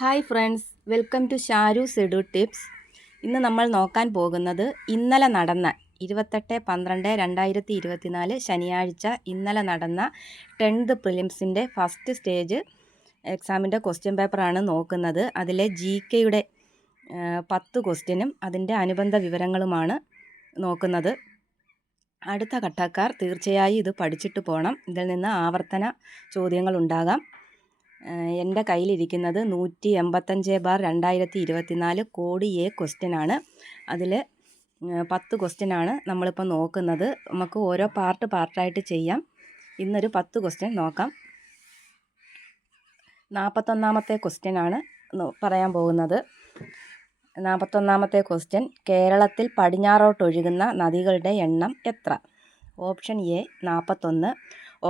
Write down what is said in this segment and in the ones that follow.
Hi friends, welcome to Sharu's edu tips. ഇന്ന് നമ്മൾ നോക്കാൻ പോകുന്നത് ഇന്നലെ നടന്ന 28/12/2024 ശനിയാഴ്ച ഇന്നലെ നടന്ന 10th പ്രിലിംസിൻ്റെ ഫസ്റ്റ് സ്റ്റേജ് എക്സാമിൻ്റെ ക്വസ്റ്റ്യൻ പേപ്പറാണ് നോക്കുന്നത്. അതിലെ GKയുടെ 10 ക്വസ്റ്റ്യനും അതിൻ്റെ അനുബന്ധ വിവരങ്ങളുമാണ് നോക്കുന്നത്. അടുത്ത ഘട്ടക്കാർ തീർച്ചയായും ഇത് പഠിച്ചിട്ട് പോകണം. ഇതിൽ നിന്ന് ആവർത്തന ചോദ്യങ്ങളുണ്ടാകാം. എൻ്റെ കയ്യിലിരിക്കുന്നത് 185/2024 കോഡ് എ ക്വസ്റ്റ്യനാണ്. അതിൽ 10 ക്വസ്റ്റ്യനാണ് നമ്മളിപ്പോൾ നോക്കുന്നത്. നമുക്ക് ഓരോ പാർട്ടായിട്ട് ചെയ്യാം. ഇന്നൊരു 10 ക്വസ്റ്റ്യൻ നോക്കാം. 41ാമത്തെ ക്വസ്റ്റ്യനാണ് പറയാൻ പോകുന്നത്. 41ാമത്തെ ക്വസ്റ്റ്യൻ, കേരളത്തിൽ പടിഞ്ഞാറോട്ടൊഴുകുന്ന നദികളുടെ എണ്ണം എത്ര? Option A 41,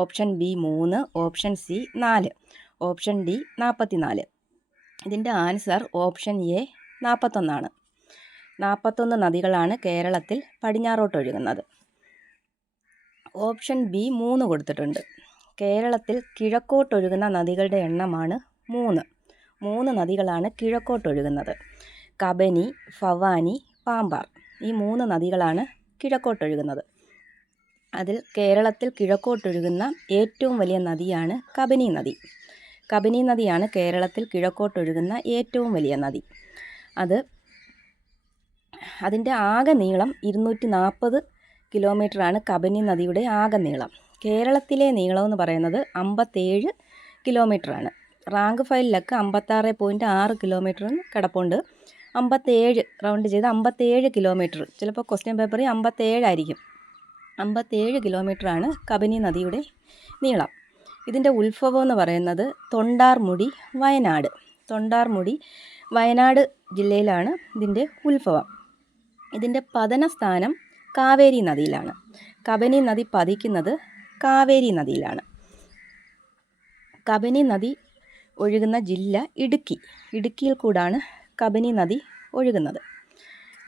option B 3, option C 4, option D 44. ഇതിൻ്റെ ആൻസർ ഓപ്ഷൻ എ 41 ആണ്. 41 നദികളാണ് കേരളത്തിൽ പടിഞ്ഞാറോട്ടൊഴുകുന്നത്. ഓപ്ഷൻ ബി 3 കൊടുത്തിട്ടുണ്ട്. കേരളത്തിൽ കിഴക്കോട്ടൊഴുകുന്ന നദികളുടെ എണ്ണമാണ് 3 നദികളാണ് കിഴക്കോട്ടൊഴുകുന്നത്. കബനി, ഭവാനി, പാമ്പാർ, ഈ 3 നദികളാണ് കിഴക്കോട്ടൊഴുകുന്നത്. അതിൽ കേരളത്തിൽ കിഴക്കോട്ടൊഴുകുന്ന ഏറ്റവും വലിയ നദിയാണ് കബനി നദി. കബനി നദിയാണ് കേരളത്തിൽ കിഴക്കോട്ടൊഴുകുന്ന ഏറ്റവും വലിയ നദി. അതിൻ്റെ ആകെ നീളം 240 കിലോമീറ്ററാണ് കബനി നദിയുടെ ആകെ നീളം. കേരളത്തിലെ നീളമെന്ന് പറയുന്നത് 57 കിലോമീറ്ററാണ്. റാങ്ക് ഫയലിലൊക്കെ 56.6 കിലോമീറ്റർ കിടപ്പുണ്ട്. 57 റൗണ്ട് ചെയ്ത് 57 കിലോമീറ്റർ, ചിലപ്പോൾ ക്വസ്റ്റ്യൻ പേപ്പറിൽ 57 ആയിരിക്കും. 57 കിലോമീറ്ററാണ് കബനി നദിയുടെ നീളം. ഇതിൻ്റെ ഉത്ഭവം എന്ന് പറയുന്നത് തൊണ്ടാർമുടി, വയനാട്. തൊണ്ടാർമുടി വയനാട് ജില്ലയിലാണ് ഇതിൻ്റെ ഉത്ഭവം. ഇതിൻ്റെ പതന സ്ഥാനം കാവേരി നദിയിലാണ്. കബനി നദി പതിക്കുന്നത് കാവേരി നദിയിലാണ്. കബനി നദി ഒഴുകുന്ന ജില്ല ഇടുക്കിയിൽ കൂടാണ് കബനി നദി ഒഴുകുന്നത്.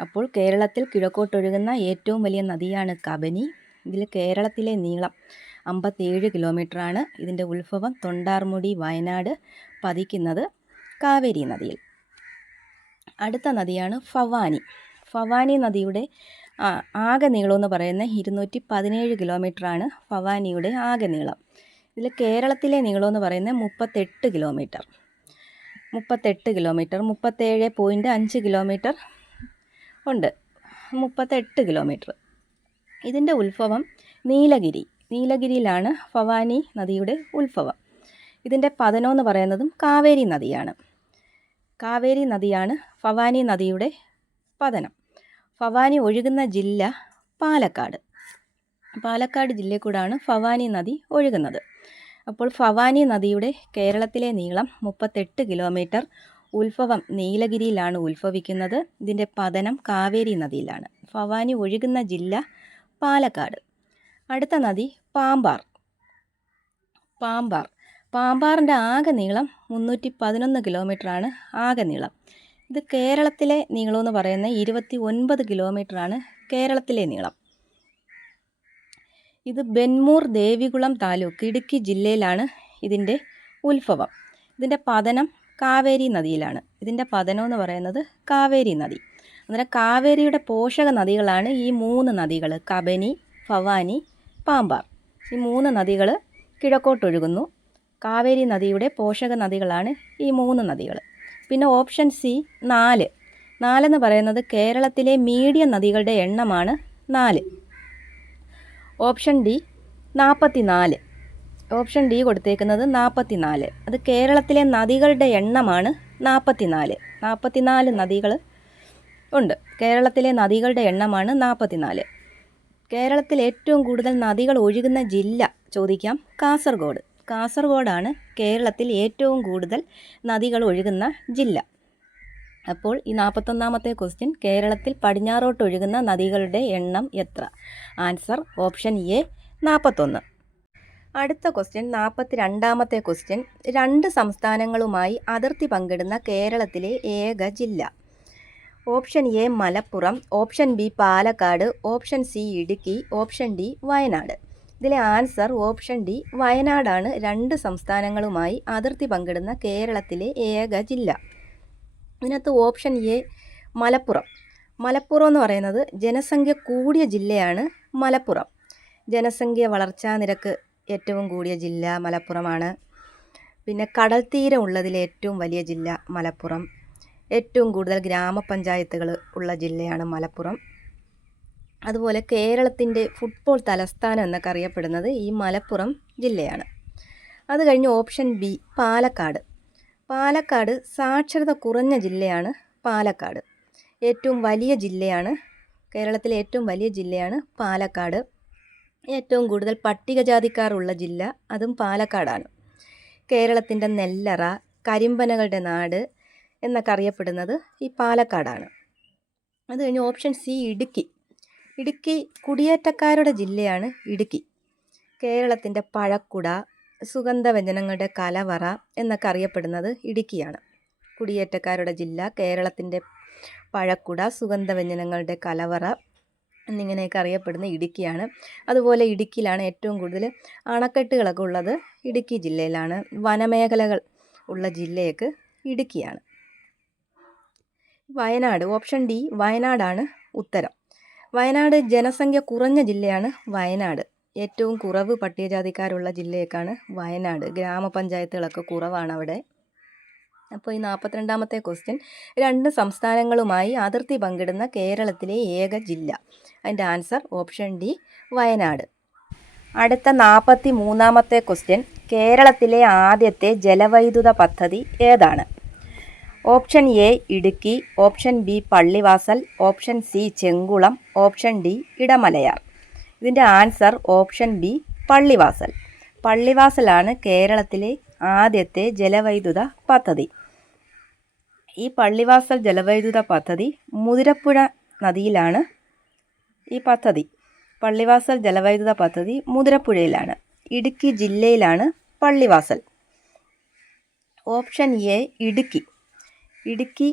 അപ്പോൾ കേരളത്തിൽ കിഴക്കോട്ടൊഴുകുന്ന ഏറ്റവും വലിയ നദിയാണ് കബനി. ഇതിൽ കേരളത്തിലെ നീളം 57 കിലോമീറ്ററാണ്. ഇതിൻ്റെ ഉത്ഭവം തൊണ്ടാർമുടി, വയനാട്, പതിക്കുന്നത് കാവേരി നദിയിൽ. അടുത്ത നദിയാണ് ഭവാനി. ഭവാനി നദിയുടെ ആകെ നീളമെന്ന് പറയുന്നത് 217 കിലോമീറ്ററാണ് ഭവാനിയുടെ ആകെ നീളം. ഇതിൽ കേരളത്തിലെ നീളമെന്ന് പറയുന്നത് 38 കിലോമീറ്റർ. 37.5 കിലോമീറ്റർ ഉണ്ട്. 38 കിലോമീറ്റർ. ഇതിൻ്റെ ഉത്ഭവം നീലഗിരിയിലാണ് ഭവാനി നദിയുടെ ഉത്ഭവം. ഇതിൻ്റെ പതനമെന്ന് പറയുന്നതും കാവേരി നദിയാണ്. കാവേരി നദിയാണ് ഭവാനി നദിയുടെ പതനം. ഭവാനി ഒഴുകുന്ന ജില്ല പാലക്കാട് ജില്ലയിൽ കൂടാണ് ഭവാനി നദി ഒഴുകുന്നത്. അപ്പോൾ ഭവാനി നദിയുടെ കേരളത്തിലെ നീളം 38 കിലോമീറ്റർ. ഉത്ഭവം നീലഗിരിയിലാണ് ഉത്ഭവിക്കുന്നത്. ഇതിൻ്റെ പതനം കാവേരി നദിയിലാണ്. ഭവാനി ഒഴുകുന്ന ജില്ല പാലക്കാട്. അടുത്ത നദി പാമ്പാറിൻ്റെ ആകെ നീളം 311 കിലോമീറ്ററാണ് ആകെ നീളം. ഇത് കേരളത്തിലെ നീളമെന്ന് പറയുന്നത് 29 കിലോമീറ്ററാണ് കേരളത്തിലെ നീളം. ഇത് ബെന്മൂർ, ദേവികുളം താലൂക്ക്, ഇടുക്കി ജില്ലയിലാണ് ഇതിൻ്റെ ഉത്ഭവം. ഇതിൻ്റെ പതനം കാവേരി നദിയിലാണ്. ഇതിൻ്റെ പതനമെന്ന് പറയുന്നത് കാവേരി നദി. അന്നേരം കാവേരിയുടെ പോഷക നദികളാണ് ഈ 3 നദികൾ, കബനി, ഭവാനി, പാമ്പാർ. ഈ 3 നദികൾ കിഴക്കോട്ടൊഴുകുന്നു. കാവേരി നദിയുടെ പോഷക നദികളാണ് ഈ 3 നദികൾ. പിന്നെ ഓപ്ഷൻ സി 4 എന്ന് പറയുന്നത് കേരളത്തിലെ മീഡിയം നദികളുടെ എണ്ണമാണ് 4. Option D 44. ഓപ്ഷൻ ഡി കൊടുത്തേക്കുന്നത് 44. അത് കേരളത്തിലെ നദികളുടെ എണ്ണമാണ് 44 നദികൾ ഉണ്ട്. കേരളത്തിലെ നദികളുടെ എണ്ണമാണ് 44. കേരളത്തിൽ ഏറ്റവും കൂടുതൽ നദികൾ ഒഴുകുന്ന ജില്ല ചോദിക്കാം, കാസർഗോഡാണ് കേരളത്തിൽ ഏറ്റവും കൂടുതൽ നദികൾ ഒഴുകുന്ന ജില്ല. അപ്പോൾ ഈ 41ാമത്തെ ക്വസ്റ്റ്യൻ, കേരളത്തിൽ പടിഞ്ഞാറോട്ടൊഴുകുന്ന നദികളുടെ എണ്ണം എത്ര? Answer option A 41. അടുത്ത ക്വസ്റ്റ്യൻ 42ാമത്തെ ക്വസ്റ്റ്യൻ, 2 സംസ്ഥാനങ്ങളുമായി അതിർത്തി പങ്കിടുന്ന കേരളത്തിലെ ഏക ജില്ല. Option A Malappuram, option B Palakkad, option C Idukki, option D Wayanad. ഇതിലെ ആൻസർ ഓപ്ഷൻ ഡി വയനാടാണ് 2 സംസ്ഥാനങ്ങളുമായി അതിർത്തി പങ്കിടുന്ന കേരളത്തിലെ ഏക ജില്ല. ഇതിനകത്ത് ഓപ്ഷൻ എ മലപ്പുറം. മലപ്പുറം എന്ന് പറയുന്നത് ജനസംഖ്യ കൂടിയ ജില്ലയാണ് മലപ്പുറം. ജനസംഖ്യ വളർച്ചാ നിരക്ക് ഏറ്റവും കൂടിയ ജില്ല മലപ്പുറമാണ്. പിന്നെ കടൽ തീരം ഉള്ളതിലെ ഏറ്റവും വലിയ ജില്ല മലപ്പുറം. ഏറ്റവും കൂടുതൽ ഗ്രാമപഞ്ചായത്തുകൾ ഉള്ള ജില്ലയാണ് മലപ്പുറം. അതുപോലെ കേരളത്തിൻ്റെ ഫുട്ബോൾ തലസ്ഥാനം എന്നൊക്കെ അറിയപ്പെടുന്നത് ഈ മലപ്പുറം ജില്ലയാണ്. അത് കഴിഞ്ഞ് ഓപ്ഷൻ ബി പാലക്കാട്. പാലക്കാട് സാക്ഷരത കുറഞ്ഞ ജില്ലയാണ് പാലക്കാട്. ഏറ്റവും വലിയ ജില്ലയാണ്, കേരളത്തിലെ ഏറ്റവും വലിയ ജില്ലയാണ് പാലക്കാട്. ഏറ്റവും കൂടുതൽ പട്ടികജാതിക്കാർ ഉള്ള ജില്ല അതും പാലക്കാടാണ്. കേരളത്തിൻ്റെ നെല്ലറ, കരിമ്പനകളുടെ നാട് എന്നൊക്കെ അറിയപ്പെടുന്നത് ഈ പാലക്കാടാണ്. അത് കഴിഞ്ഞ് ഓപ്ഷൻ സി ഇടുക്കി. ഇടുക്കി കുടിയേറ്റക്കാരുടെ ജില്ലയാണ് ഇടുക്കി. കേരളത്തിൻ്റെ പഴക്കുട, സുഗന്ധവ്യഞ്ജനങ്ങളുടെ കലവറ എന്നൊക്കെ അറിയപ്പെടുന്നത് ഇടുക്കിയാണ്. കുടിയേറ്റക്കാരുടെ ജില്ല, കേരളത്തിൻ്റെ പഴക്കുട, സുഗന്ധവ്യഞ്ജനങ്ങളുടെ കലവറ എന്നിങ്ങനെയൊക്കെ അറിയപ്പെടുന്ന ഇടുക്കിയാണ്. അതുപോലെ ഇടുക്കിയിലാണ് ഏറ്റവും കൂടുതൽ അണക്കെട്ടുകളൊക്കെ ഉള്ളത് ഇടുക്കി ജില്ലയിലാണ്. വനമേഖലകൾ ഉള്ള ജില്ലയൊക്കെ ഇടുക്കിയാണ്. വയനാട്, ഓപ്ഷൻ ഡി വയനാടാണ് ഉത്തരം. വയനാട് ജനസംഖ്യ കുറഞ്ഞ ജില്ലയാണ് വയനാട്. ഏറ്റവും കുറവ് പട്ടികജാതിക്കാരുള്ള ജില്ലയൊക്കെയാണ് വയനാട്. ഗ്രാമപഞ്ചായത്തുകളൊക്കെ കുറവാണ് അവിടെ. അപ്പോൾ ഈ 42ാമത്തെ ക്വസ്റ്റ്യൻ 2 സംസ്ഥാനങ്ങളുമായി അതിർത്തി പങ്കിടുന്ന കേരളത്തിലെ ഏക ജില്ല. അതിൻ്റെ ആൻസർ ഓപ്ഷൻ ഡി വയനാട്. അടുത്ത 43ാമത്തെ ക്വസ്റ്റ്യൻ കേരളത്തിലെ ആദ്യത്തെ ജലവൈദ്യുത പദ്ധതി ഏതാണ്? Option A Idukki, option B Pallivasal, option C Chenkulam, option D Idamalayar. ഇതിൻ്റെ ആൻസർ ഓപ്ഷൻ ബി പള്ളിവാസൽ. പള്ളിവാസലാണ് കേരളത്തിലെ ആദ്യത്തെ ജലവൈദ്യുത പദ്ധതി. ഈ പള്ളിവാസൽ ജലവൈദ്യുത പദ്ധതി മുതിരപ്പുഴ നദിയിലാണ് ഈ പദ്ധതി. പള്ളിവാസൽ ജലവൈദ്യുത പദ്ധതി മുതിരപ്പുഴയിലാണ്. ഇടുക്കി ജില്ലയിലാണ് പള്ളിവാസൽ. Option A Idukki. ഇടുക്കി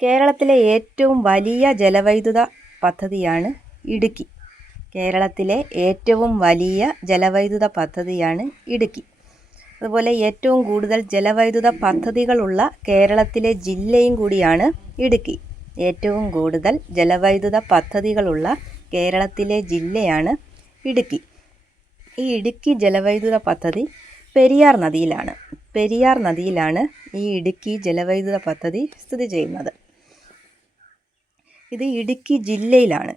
കേരളത്തിലെ ഏറ്റവും വലിയ ജലവൈദ്യുത പദ്ധതിയാണ് ഇടുക്കി. കേരളത്തിലെ ഏറ്റവും വലിയ ജലവൈദ്യുത പദ്ധതിയാണ് ഇടുക്കി. അതുപോലെ ഏറ്റവും കൂടുതൽ ജലവൈദ്യുത പദ്ധതികളുള്ള കേരളത്തിലെ ജില്ലയും കൂടിയാണ് ഇടുക്കി. ഏറ്റവും കൂടുതൽ ജലവൈദ്യുത പദ്ധതികളുള്ള കേരളത്തിലെ ജില്ലയാണ് ഇടുക്കി. ഈ ഇടുക്കി ജലവൈദ്യുത പദ്ധതി പെരിയാർ നദിയിലാണ്. പെരിയാർ നദിയിലാണ് ഈ ഇടുക്കി ജലവൈദ്യുത പദ്ധതി സ്ഥിതി ചെയ്യുന്നത്. ഇത് ഇടുക്കി ജില്ലയിലാണ്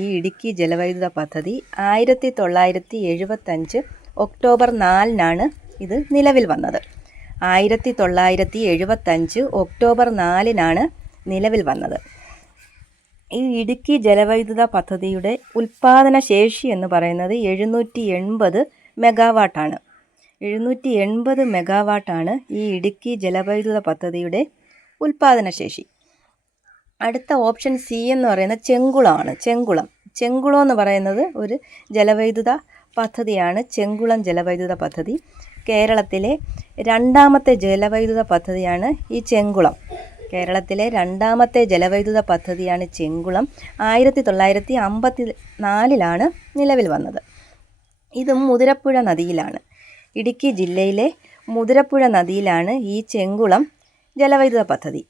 ഈ ഇടുക്കി ജലവൈദ്യുത പദ്ധതി. 1975 ഒക്ടോബർ 4-നാണ് ഇത് നിലവിൽ വന്നത്. 1975 ഒക്ടോബർ 4-നാണ് നിലവിൽ വന്നത്. ഈ ഇടുക്കി ജലവൈദ്യുത പദ്ധതിയുടെ ഉൽപ്പാദന ശേഷി എന്ന് പറയുന്നത് 780 മെഗാവാട്ടാണ്. 780 മെഗാവാട്ടാണ് ഈ ഇടുക്കി ജലവൈദ്യുത പദ്ധതിയുടെ ഉൽപ്പാദനശേഷി. അടുത്ത ഓപ്ഷൻ സി എന്ന് പറയുന്നത് ചെങ്കുളമാണ്. ചെങ്കുളം എന്ന് പറയുന്നത് ഒരു ജലവൈദ്യുത പദ്ധതിയാണ്. ചെങ്കുളം ജലവൈദ്യുത പദ്ധതി കേരളത്തിലെ 2ാമത്തെ ജലവൈദ്യുത പദ്ധതിയാണ് ഈ ചെങ്കുളം. കേരളത്തിലെ 2ാമത്തെ ജലവൈദ്യുത പദ്ധതിയാണ് ചെങ്കുളം. 1954-ലാണ് നിലവിൽ വന്നത്. ഇതും മുതിരപ്പുഴ നദിയിലാണ്. ഇടുക്കി ജില്ലയിലെ മുതിരപ്പുഴ നദിയിലാണ് ഈ ചെങ്കുളം ജലവൈദ്യുത പദ്ധതി.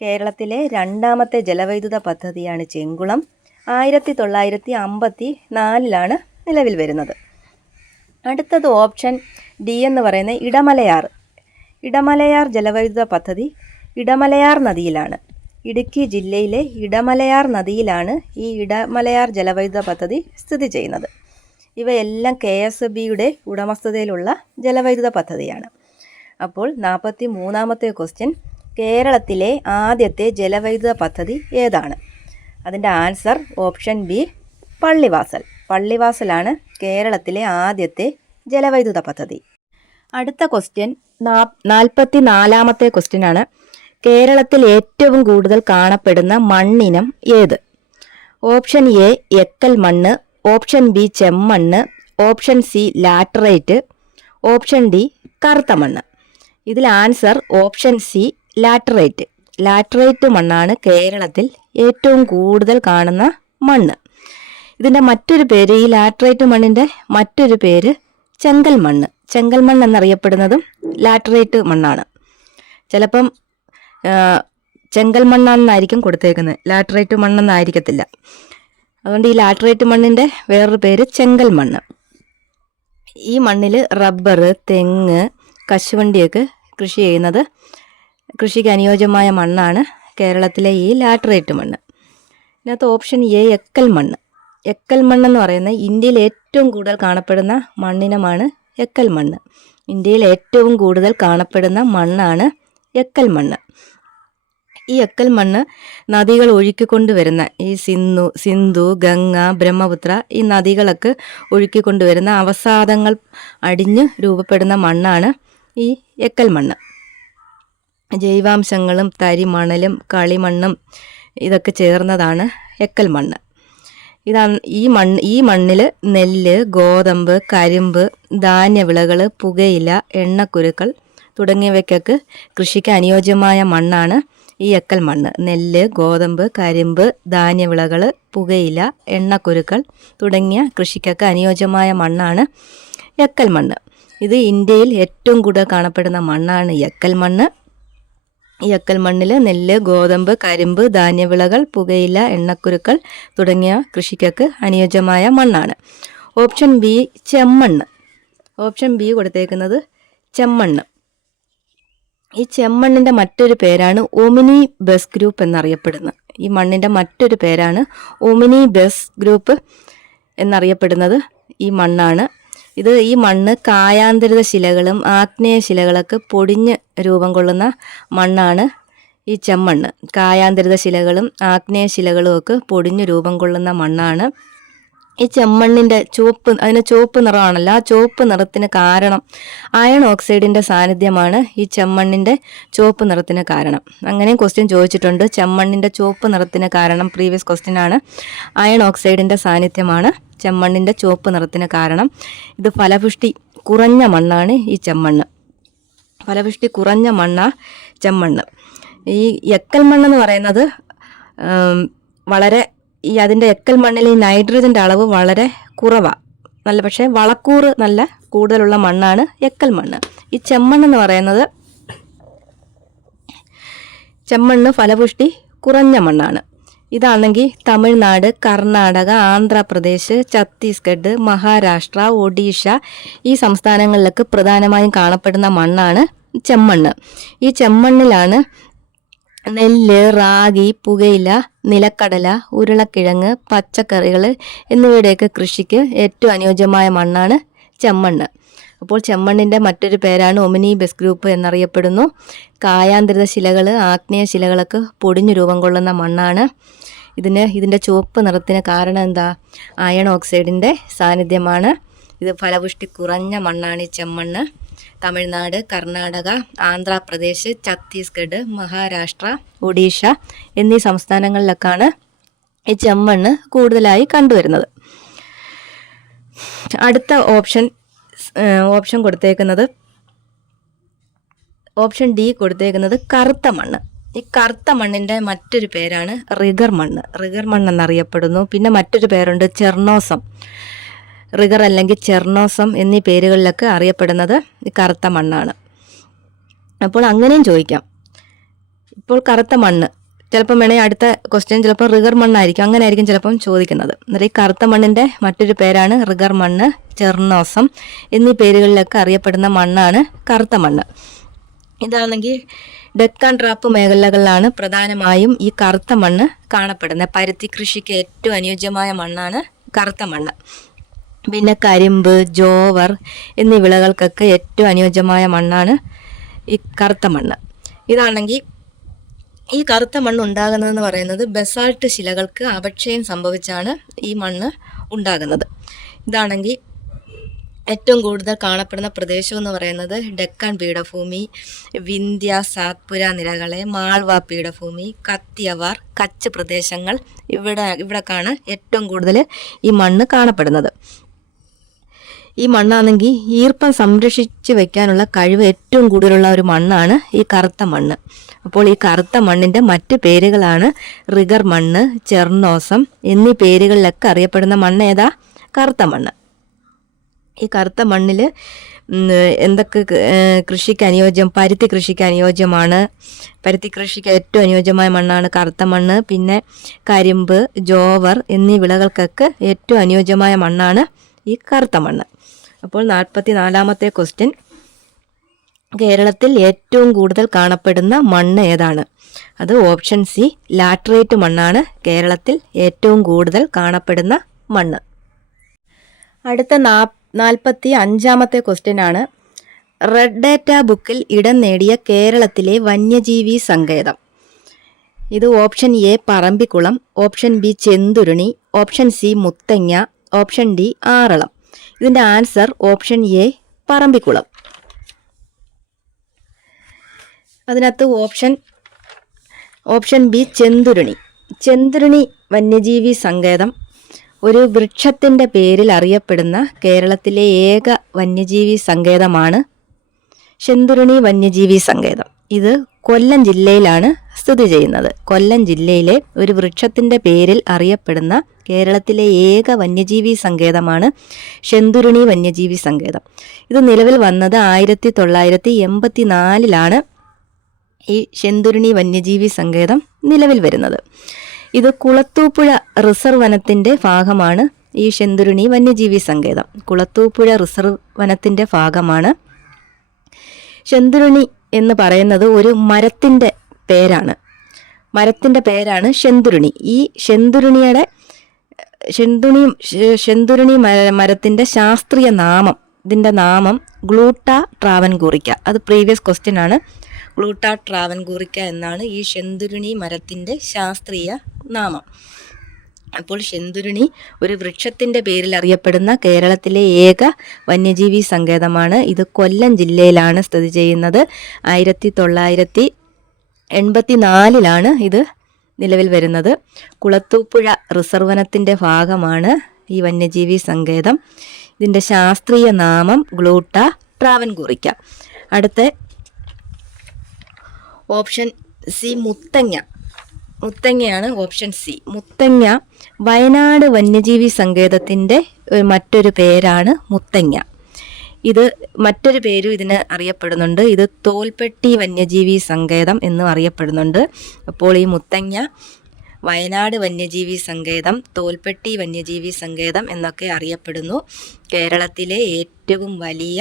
കേരളത്തിലെ 2ാമത്തെ ജലവൈദ്യുത പദ്ധതിയാണ് ചെങ്കുളം. 1954-ലാണ് നിലവിൽ വരുന്നത്. അടുത്തത് ഓപ്ഷൻ ഡി എന്ന് പറയുന്ന ഇടമലയാർ ജലവൈദ്യുത പദ്ധതി ഇടമലയാർ നദിയിലാണ്. ഇടുക്കി ജില്ലയിലെ ഇടമലയാർ നദിയിലാണ് ഈ ഇടമലയാർ ജലവൈദ്യുത പദ്ധതി സ്ഥിതി ചെയ്യുന്നത്. ഇവയെല്ലാം KSBയുടെ ഉടമസ്ഥതയിലുള്ള ജലവൈദ്യുത പദ്ധതിയാണ്. അപ്പോൾ 43ാമത്തെ ക്വസ്റ്റ്യൻ കേരളത്തിലെ ആദ്യത്തെ ജലവൈദ്യുത പദ്ധതി ഏതാണ്? അതിൻ്റെ ആൻസർ ഓപ്ഷൻ ബി പള്ളിവാസൽ. പള്ളിവാസലാണ് കേരളത്തിലെ ആദ്യത്തെ ജലവൈദ്യുത പദ്ധതി. അടുത്ത ക്വസ്റ്റ്യൻ 44ാമത്തെ ക്വസ്റ്റ്യനാണ്. കേരളത്തിൽ ഏറ്റവും കൂടുതൽ കാണപ്പെടുന്ന മണ്ണിനം ഏത്? ഓപ്ഷൻ എ എക്കൽ മണ്ണ്, ഓപ്ഷൻ ബി ചെമ്മണ്ണ്, option C laterite, option D കറുത്ത മണ്ണ്. ഇതിൽ answer option C laterite. Laterite മണ്ണാണ് കേരളത്തിൽ ഏറ്റവും കൂടുതൽ കാണുന്ന മണ്ണ്. ഇതിൻ്റെ മറ്റൊരു പേര്, ഈ ലാറ്ററൈറ്റ് മണ്ണിൻ്റെ മറ്റൊരു പേര് ചെങ്കൽ മണ്ണ്. ചെങ്കൽ മണ്ണ് എന്നറിയപ്പെടുന്നതും ലാറ്ററൈറ്റ് മണ്ണാണ്. ചിലപ്പം ചെങ്കൽ മണ്ണെന്നായിരിക്കും കൊടുത്തേക്കുന്നത്, ലാറ്ററൈറ്റ് മണ്ണെന്നായിരിക്കത്തില്ല. അതുകൊണ്ട് ഈ ലാറ്ററൈറ്റ് മണ്ണിൻ്റെ വേറൊരു പേര് ചെങ്കൽ മണ്ണ്. ഈ മണ്ണിൽ റബ്ബർ, തെങ്ങ്, കശുവണ്ടിയൊക്കെ കൃഷി ചെയ്യുന്നത്, കൃഷിക്ക് അനുയോജ്യമായ മണ്ണാണ് കേരളത്തിലെ ഈ ലാറ്ററൈറ്റ് മണ്ണ്. ഇതിനകത്ത് ഓപ്ഷൻ എ എക്കൽ മണ്ണ്. എക്കൽ മണ്ണെന്ന് പറയുന്നത് ഇന്ത്യയിൽ ഏറ്റവും കൂടുതൽ കാണപ്പെടുന്ന മണ്ണിനമാണ് എക്കൽ മണ്ണ്. ഇന്ത്യയിൽ ഏറ്റവും കൂടുതൽ കാണപ്പെടുന്ന മണ്ണാണ് എക്കൽ മണ്ണ്. ഈ എക്കൽ മണ്ണ് നദികൾ ഒഴുക്കിക്കൊണ്ടുവരുന്ന ഈ സിന്ധു, ഗംഗ, ബ്രഹ്മപുത്ര ഈ നദികളൊക്കെ ഒഴുക്കിക്കൊണ്ടുവരുന്ന അവസാദങ്ങൾ അടിഞ്ഞ് രൂപപ്പെടുന്ന മണ്ണാണ് ഈ എക്കൽ മണ്ണ്. ജൈവാംശങ്ങളും തരിമണലും കളിമണ്ണും ഇതൊക്കെ ചേർന്നതാണ് എക്കൽ മണ്ണ്. ഈ മണ്ണിൽ നെല്ല്, ഗോതമ്പ്, കരിമ്പ്, ധാന്യവിളകൾ, പുകയില, എണ്ണക്കുരുക്കൾ തുടങ്ങിയവയ്ക്കൊക്കെ കൃഷിക്ക് അനുയോജ്യമായ മണ്ണാണ് ഈ എക്കൽ മണ്ണ്. നെല്ല്, ഗോതമ്പ്, കരിമ്പ്, ധാന്യവിളകൾ, പുകയില, എണ്ണക്കുരുക്കൾ തുടങ്ങിയ കൃഷിക്കൊക്കെ അനുയോജ്യമായ മണ്ണാണ് എക്കൽ മണ്ണ്. ഇത് ഇന്ത്യയിൽ ഏറ്റവും കൂടുതൽ കാണപ്പെടുന്ന മണ്ണാണ് എക്കൽ മണ്ണ്. ഈ എക്കൽ മണ്ണിൽ നെല്ല്, ഗോതമ്പ്, കരിമ്പ്, ധാന്യവിളകൾ, പുകയില, എണ്ണക്കുരുക്കൾ തുടങ്ങിയ കൃഷിക്കൊക്കെ അനുയോജ്യമായ മണ്ണാണ്. ഓപ്ഷൻ ബി ചെമ്മണ്ണ്. ഓപ്ഷൻ ബി കൊടുത്തേക്കുന്നത് ചെമ്മണ്ണ്. ഈ ചെമ്മണ്ണിൻ്റെ മറ്റൊരു പേരാണ് ഒമിനി ബസ് ഗ്രൂപ്പ് എന്നറിയപ്പെടുന്നത്. ഈ മണ്ണിൻ്റെ മറ്റൊരു പേരാണ് ഒമിനി ബസ് ഗ്രൂപ്പ് എന്നറിയപ്പെടുന്നത് ഈ മണ്ണാണ്. ഈ മണ്ണ് കായാന്തരിത ശിലകളും ആഗ്നേയ ശിലകളൊക്കെ പൊടിഞ്ഞ് രൂപം കൊള്ളുന്ന മണ്ണാണ് ഈ ചെമ്മണ്ണ്. കായാന്തരിത ശിലകളും ആഗ്നേയ ശിലകളും ഒക്കെ പൊടിഞ്ഞ് രൂപം കൊള്ളുന്ന മണ്ണാണ് ഈ ചെമ്മണ്ണിൻ്റെ അതിന് ചുവപ്പ് നിറമാണല്ലോ. ആ ചുവപ്പ് നിറത്തിന് കാരണം അയൺ ഓക്സൈഡിൻ്റെ സാന്നിധ്യമാണ് ഈ ചെമ്മണ്ണിൻ്റെ ചുവപ്പ് നിറത്തിന് കാരണം. അങ്ങനെയും ക്വസ്റ്റ്യൻ ചോദിച്ചിട്ടുണ്ട്. ചെമ്മണ്ണിൻ്റെ ചുവപ്പ് നിറത്തിന് കാരണം പ്രീവിയസ് ക്വസ്റ്റ്യൻ ആണ്. അയൺ ഓക്സൈഡിൻ്റെ സാന്നിധ്യമാണ് ചെമ്മണ്ണിൻ്റെ ചുവപ്പ് നിറത്തിന് കാരണം. ഇത് ഫലപുഷ്ടി കുറഞ്ഞ മണ്ണാണ് ഈ ചെമ്മണ്ണ്. ഫലപുഷ്ടി കുറഞ്ഞ മണ്ണാണ് ചെമ്മണ്ണ്. ഈ എക്കൽ മണ്ണെന്ന് പറയുന്നത് വളരെ അതിൻ്റെ എക്കൽ മണ്ണിൽ ഈ നൈട്രജൻ്റെ അളവ് വളരെ കുറവാണ്. പക്ഷേ വളക്കൂറ് നല്ല കൂടുതലുള്ള മണ്ണാണ് എക്കൽ മണ്ണ്. ഈ ചെമ്മണ്ണെന്ന് പറയുന്നത് ചെമ്മണ്ണ് ഫലപുഷ്ടി കുറഞ്ഞ മണ്ണാണ്. ഇതാണെങ്കിൽ തമിഴ്നാട്, കർണാടക, ആന്ധ്രാപ്രദേശ്, ഛത്തീസ്ഗഡ്, മഹാരാഷ്ട്ര, ഒഡീഷ ഈ സംസ്ഥാനങ്ങളിലൊക്കെ പ്രധാനമായും കാണപ്പെടുന്ന മണ്ണാണ് ചെമ്മണ്ണ്. ഈ ചെമ്മണ്ണിലാണ് നെല്ല്, റാഗി, പുകയില, നിലക്കടല, ഉരുളക്കിഴങ്ങ്, പച്ചക്കറികൾ എന്നിവയുടെയൊക്കെ കൃഷിക്ക് ഏറ്റവും അനുയോജ്യമായ മണ്ണാണ് ചെമ്മണ്ണ്. അപ്പോൾ ചെമ്മണ്ണിൻ്റെ മറ്റൊരു പേരാണ് ഒമിനി ബസ് ഗ്രൂപ്പ് എന്നറിയപ്പെടുന്നു. കായാന്തരിത ശിലകൾ, ആഗ്നേയ ശിലകളൊക്കെ പൊടിഞ്ഞു രൂപം കൊള്ളുന്ന മണ്ണാണ്. ഇതിൻ്റെ ചുവപ്പ് നിറത്തിന് കാരണം എന്താ? അയൺ ഓക്സൈഡിൻ്റെ സാന്നിധ്യമാണ്. ഇത് ഫലപുഷ്ടി കുറഞ്ഞ മണ്ണാണ് ഈ ചെമ്മണ്ണ്. തമിഴ്നാട്, കർണാടക, ആന്ധ്രാപ്രദേശ്, ഛത്തീസ്ഗഡ്, മഹാരാഷ്ട്ര, ഒഡീഷ എന്നീ സംസ്ഥാനങ്ങളിലൊക്കെയാണ് ഈ ചെമ്മണ്ണ് കൂടുതലായി കണ്ടുവരുന്നത്. അടുത്ത ഓപ്ഷൻ കൊടുത്തേക്കുന്നത് ഓപ്ഷൻ ഡി കൊടുത്തേക്കുന്നത് കറുത്ത മണ്ണ്. ഈ കറുത്ത മണ്ണിൻ്റെ മറ്റൊരു പേരാണ് റിഗർ മണ്ണ്. റിഗർ മണ്ണ് എന്നറിയപ്പെടുന്നു. പിന്നെ മറ്റൊരു പേരുണ്ട് ചെർണോസം. റിഗർ അല്ലെങ്കിൽ ചെർണോസം എന്നീ പേരുകളിലൊക്കെ അറിയപ്പെടുന്നത് ഈ കറുത്ത മണ്ണാണ്. അപ്പോൾ അങ്ങനെയും ചോദിക്കാം. ഇപ്പോൾ കറുത്ത മണ്ണ് ചിലപ്പം വേണമെങ്കിൽ അടുത്ത ക്വസ്റ്റ്യൻ ചിലപ്പോൾ റിഗർ മണ്ണായിരിക്കും, അങ്ങനെ ആയിരിക്കും ചിലപ്പം ചോദിക്കുന്നത്. അന്നേരം ഈ കറുത്ത മണ്ണിൻ്റെ മറ്റൊരു പേരാണ് റിഗർ മണ്ണ്, ചെർണോസം എന്നീ പേരുകളിലൊക്കെ അറിയപ്പെടുന്ന മണ്ണാണ് കറുത്ത മണ്ണ്. ഇതാണെങ്കിൽ ഡെക്കാൻ ട്രാപ്പ് മേഖലകളിലാണ് പ്രധാനമായും ഈ കറുത്ത മണ്ണ് കാണപ്പെടുന്നത്. പരുത്തി കൃഷിക്ക് ഏറ്റവും അനുയോജ്യമായ മണ്ണാണ് കറുത്ത മണ്ണ്. പിന്നെ കരിമ്പ്, ജോവർ എന്നീ വിളകൾക്കൊക്കെ ഏറ്റവും അനുയോജ്യമായ മണ്ണാണ് ഈ കറുത്ത മണ്ണ്. ഇതാണെങ്കിൽ ഈ കറുത്ത മണ്ണ് ഉണ്ടാകുന്നതെന്ന് പറയുന്നത് ബസാൾട്ട് ശിലകൾക്ക് അപക്ഷയം സംഭവിച്ചാണ് ഈ മണ്ണ് ഉണ്ടാകുന്നത്. ഇതാണെങ്കിൽ ഏറ്റവും കൂടുതൽ കാണപ്പെടുന്ന പ്രദേശം എന്ന് പറയുന്നത് ഡെക്കാൻ പീഠഭൂമി, വിന്ധ്യ സാത്പുര നിരകളെ, മാൾവ പീഠഭൂമി, കത്തിയവാർ, കച്ച് പ്രദേശങ്ങൾ ഇവിടേക്കാണ് ഏറ്റവും കൂടുതൽ ഈ മണ്ണ് കാണപ്പെടുന്നത്. ഈ മണ്ണാണെങ്കിൽ ഈർപ്പം സംരക്ഷിച്ച് വെക്കാനുള്ള കഴിവ് ഏറ്റവും കൂടുതലുള്ള ഒരു മണ്ണാണ് ഈ കറുത്ത മണ്ണ്. അപ്പോൾ ഈ കറുത്ത മണ്ണിൻ്റെ മറ്റ് പേരുകളാണ് റിഗർ മണ്ണ്, ചെർണോസം എന്നീ പേരുകളിലൊക്കെ അറിയപ്പെടുന്ന മണ്ണ് ഏതാ? കറുത്ത മണ്ണ്. ഈ കറുത്ത മണ്ണിൽ എന്തൊക്കെ കൃഷിക്ക് അനുയോജ്യം? പരുത്തി കൃഷിക്ക് അനുയോജ്യമാണ്. പരുത്തി കൃഷിക്ക് ഏറ്റവും അനുയോജ്യമായ മണ്ണാണ് കറുത്ത മണ്ണ്. പിന്നെ കരിമ്പ്, ജോവർ എന്നീ വിളകൾക്കൊക്കെ ഏറ്റവും അനുയോജ്യമായ മണ്ണാണ് ഈ കറുത്ത മണ്ണ്. അപ്പോൾ 44ാമത്തെ ക്വസ്റ്റ്യൻ, കേരളത്തിൽ ഏറ്റവും കൂടുതൽ കാണപ്പെടുന്ന മണ്ണ് ഏതാണ്? അത് ഓപ്ഷൻ സി, ലാറ്ററൈറ്റ് മണ്ണാണ് കേരളത്തിൽ ഏറ്റവും കൂടുതൽ കാണപ്പെടുന്ന മണ്ണ്. അടുത്ത 45ാമത്തെ ക്വസ്റ്റ്യൻ ആണ്, റെഡ് ഡാറ്റ ബുക്കിൽ ഇടം നേടിയ കേരളത്തിലെ വന്യജീവി സങ്കേതം. ഇത് option A Parambikulam, option B Chenthuruni, option C Muthanga, option D Aralam. ഇതിൻ്റെ ആൻസർ ഓപ്ഷൻ എ പറമ്പിക്കുളം. അതിനകത്ത് ഓപ്ഷൻ ബി ചെന്തുരുണി. ചെന്തുരുണി വന്യജീവി സങ്കേതം ഒരു വൃക്ഷത്തിൻ്റെ പേരിൽ അറിയപ്പെടുന്ന കേരളത്തിലെ ഏക വന്യജീവി സങ്കേതമാണ് ചെന്തുരുണി വന്യജീവി സങ്കേതം. ഇത് കൊല്ലം ജില്ലയിലാണ് സ്ഥിതി ചെയ്യുന്നത്. കൊല്ലം ജില്ലയിലെ ഒരു വൃക്ഷത്തിൻ്റെ പേരിൽ അറിയപ്പെടുന്ന കേരളത്തിലെ ഏക വന്യജീവി സങ്കേതമാണ് ചെന്തുരുണി വന്യജീവി സങ്കേതം. ഇത് നിലവിൽ വന്നത് 1984 ഈ ചെന്തുരുണി വന്യജീവി സങ്കേതം നിലവിൽ വരുന്നത്. ഇത് കുളത്തൂപ്പുഴ റിസർവ് വനത്തിൻ്റെ ഭാഗമാണ് ഈ ചെന്തുരുണി വന്യജീവി സങ്കേതം. കുളത്തൂപ്പുഴ റിസർവ് വനത്തിൻ്റെ ഭാഗമാണ്. ചെന്തുരുണി എന്ന് പറയുന്നത് ഒരു മരത്തിൻ്റെ പേരാണ്. ചെന്തുരുണി. ഈ ചെന്തുരുണി മരത്തിൻ്റെ ശാസ്ത്രീയ നാമം, ഇതിൻ്റെ നാമം ഗ്ലൂട്ട ട്രാവൻകൂറിക്ക. അത് പ്രീവിയസ് ക്വസ്റ്റ്യൻ ആണ്. ഗ്ലൂട്ട ട്രാവൻകൂറിക്ക എന്നാണ് ഈ ചെന്തുരുണി മരത്തിൻ്റെ ശാസ്ത്രീയ നാമം. അപ്പോൾ ചെന്തുരുണി ഒരു വൃക്ഷത്തിൻ്റെ പേരിൽ അറിയപ്പെടുന്ന കേരളത്തിലെ ഏക വന്യജീവി സങ്കേതമാണ്. ഇത് കൊല്ലം ജില്ലയിലാണ് സ്ഥിതി ചെയ്യുന്നത്. 1984 ഇത് നിലവിൽ വരുന്നത്. കുളത്തൂപ്പുഴ റിസർവ് വനത്തിൻ്റെ ഭാഗമാണ് ഈ വന്യജീവി സങ്കേതം. ഇതിൻ്റെ ശാസ്ത്രീയ നാമം ഗ്ലൂട്ട ട്രാവൻകൂറിക്ക. അടുത്ത ഓപ്ഷൻ സി മുത്തങ്ങയാണ് ഓപ്ഷൻ സി. മുത്തങ്ങ വയനാട് വന്യജീവി സങ്കേതത്തിൻ്റെ മറ്റൊരു പേരാണ് മുത്തങ്ങ. ഇത് മറ്റൊരു പേരും ഇതിന് അറിയപ്പെടുന്നുണ്ട്. ഇത് തോൽപ്പെട്ടി വന്യജീവി സങ്കേതം എന്നും അറിയപ്പെടുന്നുണ്ട്. അപ്പോൾ ഈ മുത്തങ്ങ വയനാട് വന്യജീവി സങ്കേതം, തോൽപ്പെട്ടി വന്യജീവി സങ്കേതം എന്നൊക്കെ അറിയപ്പെടുന്നു. കേരളത്തിലെ ഏറ്റവും വലിയ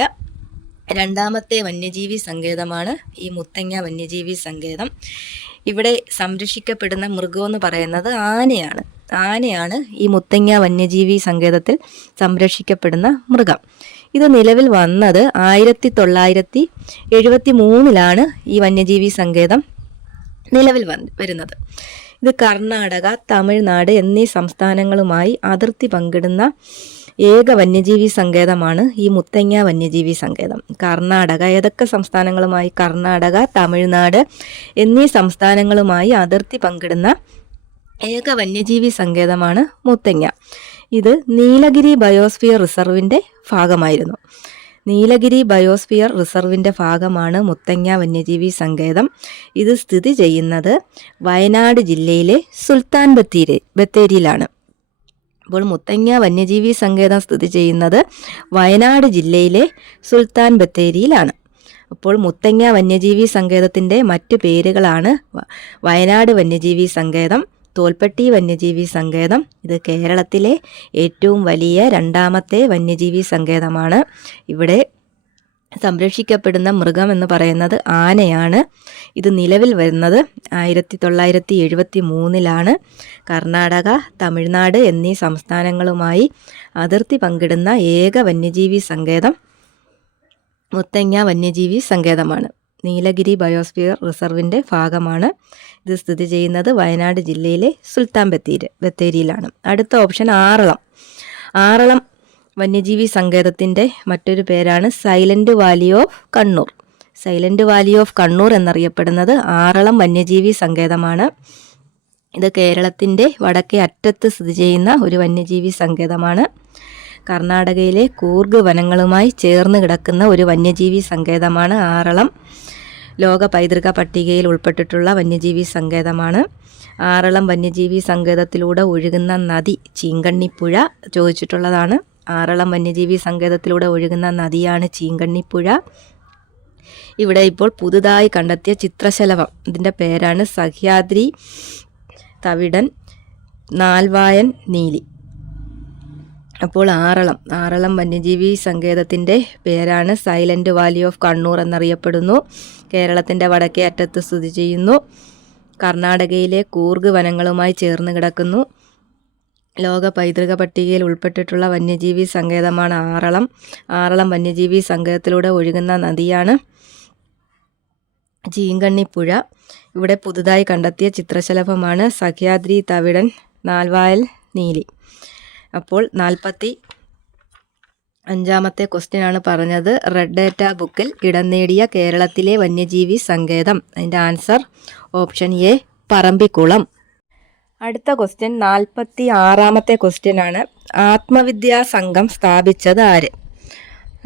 2ാമത്തെ വന്യജീവി സങ്കേതമാണ് ഈ മുത്തങ്ങ വന്യജീവി സങ്കേതം. ഇവിടെ സംരക്ഷിക്കപ്പെടുന്ന മൃഗമെന്ന് പറയുന്നത് ആനയാണ് ഈ മുത്തങ്ങ വന്യജീവി സങ്കേതത്തിൽ സംരക്ഷിക്കപ്പെടുന്ന മൃഗം. ഇത് നിലവിൽ വന്നത് 1973 ഈ വന്യജീവി സങ്കേതം നിലവിൽ വരുന്നത്. ഇത് കർണാടക, തമിഴ്നാട് എന്നീ സംസ്ഥാനങ്ങളുമായി അതിർത്തി പങ്കിടുന്ന ഏക വന്യജീവി സങ്കേതമാണ് ഈ മുത്തങ്ങ വന്യജീവി സങ്കേതം. ഏതൊക്കെ സംസ്ഥാനങ്ങളുമായി? കർണാടക, തമിഴ്നാട് എന്നീ സംസ്ഥാനങ്ങളുമായി അതിർത്തി പങ്കിടുന്ന ഏക വന്യജീവി സങ്കേതമാണ് മുത്തങ്ങ. ഇത് നീലഗിരി ബയോസ്ഫിയർ റിസർവിൻ്റെ ഭാഗമായിരുന്നു. നീലഗിരി ബയോസ്ഫിയർ റിസർവിൻ്റെ ഭാഗമാണ് മുത്തങ്ങ വന്യജീവി സങ്കേതം. ഇത് സ്ഥിതി ചെയ്യുന്നത് വയനാട് ജില്ലയിലെ സുൽത്താൻ ബത്തേരിയിലാണ്. അപ്പോൾ മുത്തങ്ങ വന്യജീവി സങ്കേതം സ്ഥിതി ചെയ്യുന്നത് വയനാട് ജില്ലയിലെ സുൽത്താൻ ബത്തേരിയിലാണ്. അപ്പോൾ മുത്തങ്ങ വന്യജീവി സങ്കേതത്തിൻ്റെ മറ്റ് പേരുകളാണ് വയനാട് വന്യജീവി സങ്കേതം, തോൽപ്പെട്ടി വന്യജീവി സങ്കേതം. ഇത് കേരളത്തിലെ ഏറ്റവും വലിയ 2ാമത്തെ വന്യജീവി സങ്കേതമാണ്. ഇവിടെ സംരക്ഷിക്കപ്പെടുന്ന മൃഗം എന്ന് പറയുന്നത് ആനയാണ്. ഇത് നിലവിൽ വരുന്നത് 1973 കർണാടക, തമിഴ്നാട് എന്നീ സംസ്ഥാനങ്ങളുമായി അതിർത്തി പങ്കിടുന്ന ഏക വന്യജീവി സങ്കേതം മുത്തങ്ങ വന്യജീവി സങ്കേതമാണ്. നീലഗിരി ബയോസ്ഫിയർ റിസർവിൻ്റെ ഭാഗമാണ്. ഇത് സ്ഥിതി ചെയ്യുന്നത് വയനാട് ജില്ലയിലെ സുൽത്താൻ ബത്തേരിയിലാണ്. അടുത്ത ഓപ്ഷൻ ആറളം വന്യജീവി സങ്കേതത്തിൻ്റെ മറ്റൊരു പേരാണ് സൈലന്റ് വാലി ഓഫ് കണ്ണൂർ എന്നറിയപ്പെടുന്നത് ആറളം വന്യജീവി സങ്കേതമാണ്. ഇത് കേരളത്തിൻ്റെ വടക്കേ അറ്റത്ത് സ്ഥിതി ചെയ്യുന്ന ഒരു വന്യജീവി സങ്കേതമാണ്. കർണാടകയിലെ കൂർഗ് വനങ്ങളുമായി ചേർന്ന് കിടക്കുന്ന ഒരു വന്യജീവി സങ്കേതമാണ് ആറളം. ലോക പൈതൃക പട്ടികയിൽ ഉൾപ്പെട്ടിട്ടുള്ള വന്യജീവി സങ്കേതമാണ്. ആറളം വന്യജീവി സങ്കേതത്തിലൂടെ ഒഴുകുന്ന നദി ചീങ്കണ്ണിപ്പുഴ ചോദിച്ചിട്ടുള്ളതാണ്. ആറളം വന്യജീവി സങ്കേതത്തിലൂടെ ഒഴുകുന്ന നദിയാണ് ചീങ്കണ്ണിപ്പുഴ. ഇവിടെ ഇപ്പോൾ പുതുതായി കണ്ടെത്തിയ ചിത്രശലഭം, ഇതിൻ്റെ പേരാണ് സഹ്യാദ്രി തവിടൻ നാൽവായൻ നീലി. അപ്പോൾ ആറളം വന്യജീവി സങ്കേതത്തിൻ്റെ പേരാണ് സൈലൻറ്റ് വാലി ഓഫ് കണ്ണൂർ എന്നറിയപ്പെടുന്നു. കേരളത്തിൻ്റെ വടക്കേ അറ്റത്ത് സ്ഥിതി ചെയ്യുന്നു. കർണാടകയിലെ കൂർഗ് വനങ്ങളുമായി ചേർന്ന് കിടക്കുന്നു. ലോക പൈതൃക പട്ടികയിൽ ഉൾപ്പെട്ടിട്ടുള്ള വന്യജീവി സങ്കേതമാണ് ആറളം. ആറളം വന്യജീവി സങ്കേതത്തിലൂടെ ഒഴുകുന്ന നദിയാണ് ചീങ്കണ്ണിപ്പുഴ. ഇവിടെ പുതുതായി കണ്ടെത്തിയ ചിത്രശലഭമാണ് സഹ്യാദ്രി തവിടൻ നാൽവായൽ നീലി. അപ്പോൾ 45ാമത്തെ ക്വസ്റ്റ്യൻ ആണ് പറഞ്ഞത്. റെഡ് ഡേറ്റ ബുക്കിൽ ഇടം നേടിയ കേരളത്തിലെ വന്യജീവി സങ്കേതം. അതിൻ്റെ ആൻസർ ഓപ്ഷൻ എ പറമ്പിക്കുളം. അടുത്ത ക്വസ്റ്റ്യൻ 46ാമത്തെ ക്വസ്റ്റ്യൻ ആണ്. ആത്മവിദ്യാ സംഘം സ്ഥാപിച്ചത് ആര്?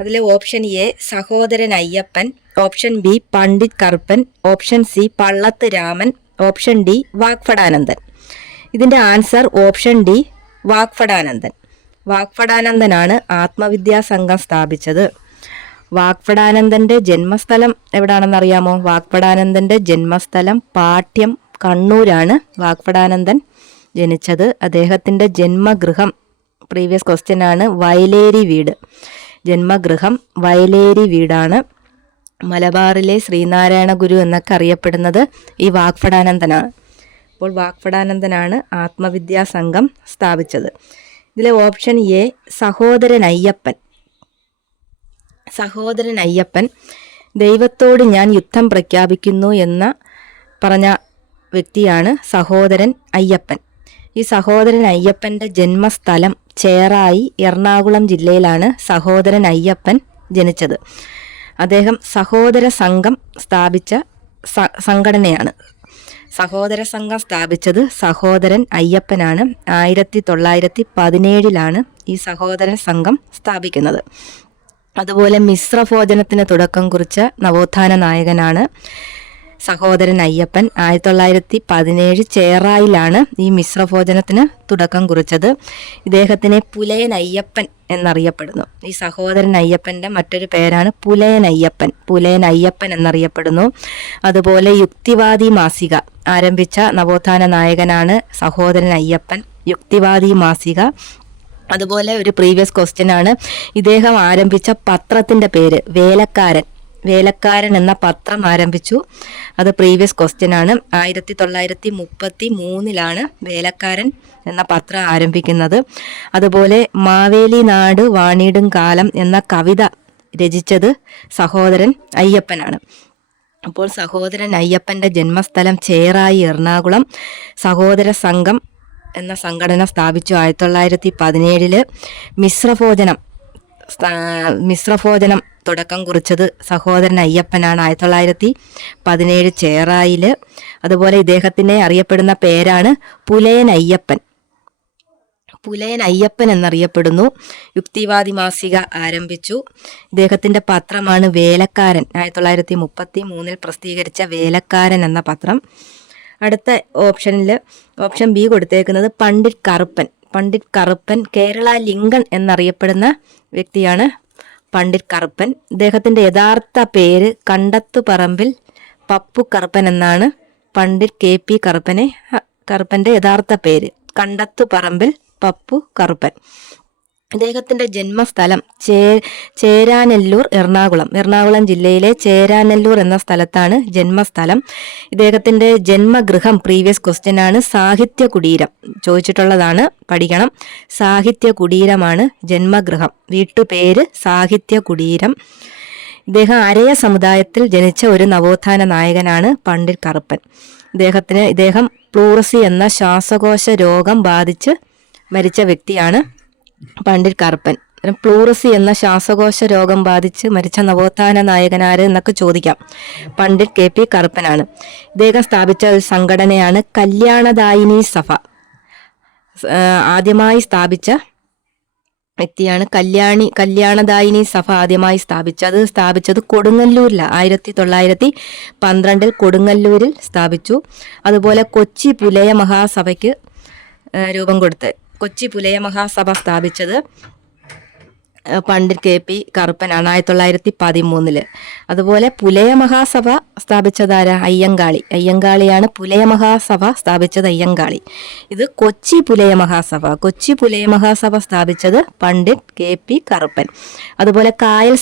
അതിൽ option A Sahodaran Ayyappan, option B Pandit Karuppan, option C Pallath Raman, option D Vagbhatananda. ഇതിൻ്റെ ആൻസർ ഓപ്ഷൻ ഡി വാഗ്ഭടാനന്ദൻ. വാഗ്ഭടാനന്ദനാണ് ആത്മവിദ്യാ സംഘം സ്ഥാപിച്ചത്. വാഗ്ഭടാനന്ദൻ്റെ ജന്മസ്ഥലം എവിടാണെന്നറിയാമോ? വാഗ്ഭടാനന്ദൻ്റെ ജന്മസ്ഥലം പാട്യം കണ്ണൂരാണ് വാഗ്ഭടാനന്ദൻ ജനിച്ചത്. അദ്ദേഹത്തിൻ്റെ ജന്മഗൃഹം, പ്രീവിയസ് ക്വസ്റ്റ്യൻ ആണ്, വയലേരി വീട്. ജന്മഗൃഹം വയലേരി വീടാണ്. മലബാറിലെ ശ്രീനാരായണ ഗുരു എന്നൊക്കെ അറിയപ്പെടുന്നത് ഈ വാഗ്ഭടാനന്ദനാണ്. അപ്പോൾ വാഗ്ഭടാനന്ദനാണ് ആത്മവിദ്യാ സംഘം സ്ഥാപിച്ചത്. ഇതിലെ ഓപ്ഷൻ എ സഹോദരൻ അയ്യപ്പൻ. സഹോദരൻ അയ്യപ്പൻ ദൈവത്തോട് ഞാൻ യുദ്ധം പ്രഖ്യാപിക്കുന്നു എന്ന് പറഞ്ഞ വ്യക്തിയാണ് സഹോദരൻ അയ്യപ്പൻ. ഈ സഹോദരൻ അയ്യപ്പൻ്റെ ജന്മസ്ഥലം ചേറായി എറണാകുളം ജില്ലയിലാണ് സഹോദരൻ അയ്യപ്പൻ ജനിച്ചത്. അദ്ദേഹം സഹോദര സംഘം സ്ഥാപിച്ച സംഘടനയാണ്. സഹോദര സംഘം സ്ഥാപിച്ചത് സഹോദരൻ അയ്യപ്പനാണ്. 1917 ഈ സഹോദര സംഘം സ്ഥാപിക്കുന്നത്. അതുപോലെ മിശ്രഭോജനത്തിന് തുടക്കം കുറിച്ച നവോത്ഥാന നായകനാണ് സഹോദരൻ അയ്യപ്പൻ. 1917 ചേറായിലാണ് ഈ മിശ്രഭോജനത്തിന് തുടക്കം കുറിച്ചത്. ഇദ്ദേഹത്തിനെ പുലയൻ അയ്യപ്പൻ എന്നറിയപ്പെടുന്നു. ഈ സഹോദരൻ അയ്യപ്പൻ്റെ മറ്റൊരു പേരാണ് പുലയൻ അയ്യപ്പൻ. പുലയൻ അയ്യപ്പൻ എന്നറിയപ്പെടുന്നു. അതുപോലെ യുക്തിവാദി മാസിക ആരംഭിച്ച നവോത്ഥാന നായകനാണ് സഹോദരൻ അയ്യപ്പൻ. യുക്തിവാദി മാസിക. അതുപോലെ ഒരു പ്രീവിയസ് ക്വസ്റ്റ്യൻ ആണ്, ഇദ്ദേഹം ആരംഭിച്ച പത്രത്തിൻ്റെ പേര് വേലക്കാരൻ. വേലക്കാരൻ എന്ന പത്രം ആരംഭിച്ചു. അത് പ്രീവിയസ് ക്വസ്റ്റ്യൻ ആണ്. 1933 വേലക്കാരൻ എന്ന പത്രം ആരംഭിക്കുന്നത്. അതുപോലെ മാവേലി നാട് വാണിടും കാലം എന്ന കവിത രചിച്ചത് സഹോദരൻ അയ്യപ്പനാണ്. അപ്പോൾ സഹോദരൻ അയ്യപ്പൻ്റെ ജന്മസ്ഥലം ചേറായി എറണാകുളം. സഹോദര സംഘം എന്ന സംഘടന സ്ഥാപിച്ചു 1917. മിശ്രഭോജനം തുടക്കം കുറിച്ചത് സഹോദരൻ അയ്യപ്പനാണ് 1917 ചേറായിൽ. അതുപോലെ ഇദ്ദേഹത്തിനെ അറിയപ്പെടുന്ന പേരാണ് പുലയൻ അയ്യപ്പൻ. പുലയൻ അയ്യപ്പൻ എന്നറിയപ്പെടുന്നു. യുക്തിവാദി മാസിക ആരംഭിച്ചു. ഇദ്ദേഹത്തിൻ്റെ പത്രമാണ് വേലക്കാരൻ. 1933 പ്രസിദ്ധീകരിച്ച വേലക്കാരൻ എന്ന പത്രം. അടുത്ത ഓപ്ഷൻ ബി കൊടുത്തേക്കുന്നത് പണ്ഡിറ്റ് കറുപ്പൻ. പണ്ഡിറ്റ് കറുപ്പൻ കേരള ലിങ്കൺ എന്നറിയപ്പെടുന്ന വ്യക്തിയാണ് പണ്ഡിറ്റ് കറുപ്പൻ. ഇദ്ദേഹത്തിൻ്റെ യഥാർത്ഥ പേര് കണ്ടത്തുപറമ്പിൽ പപ്പു കറുപ്പൻ എന്നാണ്. പണ്ഡിറ്റ് KP കറുപ്പൻ്റെ യഥാർത്ഥ പേര് കണ്ടത്തുപറമ്പിൽ പപ്പു കറുപ്പൻ. ഇദ്ദേഹത്തിൻ്റെ ജന്മസ്ഥലം ചേരാനെല്ലൂർ എറണാകുളം ജില്ലയിലെ ചേരാനെല്ലൂർ എന്ന സ്ഥലത്താണ് ജന്മസ്ഥലം. ഇദ്ദേഹത്തിൻ്റെ ജന്മഗൃഹം പ്രീവിയസ് ക്വസ്റ്റ്യൻ ആണ്, സാഹിത്യ കുടീരം ചോദിച്ചിട്ടുള്ളതാണ്, പഠിക്കണം. സാഹിത്യ കുടീരമാണ് ജന്മഗൃഹം. വീട്ടുപേര് സാഹിത്യ കുടീരം. ഇദ്ദേഹം അരയ സമുദായത്തിൽ ജനിച്ച ഒരു നവോത്ഥാന നായകനാണ് പണ്ഡിറ്റ് കറുപ്പൻ. ഇദ്ദേഹം പ്ലൂറസി എന്ന ശ്വാസകോശ രോഗം ബാധിച്ച് മരിച്ച വ്യക്തിയാണ് പണ്ഡിറ്റ് കറുപ്പൻ. പ്ലൂറസി എന്ന ശ്വാസകോശ രോഗം ബാധിച്ച് മരിച്ച നവോത്ഥാന നായകനാര് എന്നൊക്കെ ചോദിക്കാം. പണ്ഡിറ്റ് KP കറുപ്പനാണ്. ഇദ്ദേഹം സ്ഥാപിച്ച ഒരു സംഘടനയാണ് കല്യാണദായിനി സഭ. ആദ്യമായി സ്ഥാപിച്ച വ്യക്തിയാണ്. കല്യാണദായിനി സഭ ആദ്യമായി സ്ഥാപിച്ചത് കൊടുങ്ങല്ലൂരിലാണ്. 1912 കൊടുങ്ങല്ലൂരിൽ സ്ഥാപിച്ചു. അതുപോലെ കൊച്ചി പുലയ മഹാസഭയ്ക്ക് രൂപം കൊടുത്ത് കൊച്ചി പുലയ മഹാസഭ സ്ഥാപിച്ചത് പണ്ഡിറ്റ് KP കറുപ്പനാണ് 1913. അതുപോലെ പുലയ മഹാസഭ സ്ഥാപിച്ചതാരാ? അയ്യങ്കാളിയാണ് പുലയ മഹാസഭ സ്ഥാപിച്ചത്. ഇത് കൊച്ചി പുലയ മഹാസഭ സ്ഥാപിച്ചത് പണ്ഡിറ്റ് KP കറുപ്പൻ. അതുപോലെ കായൽ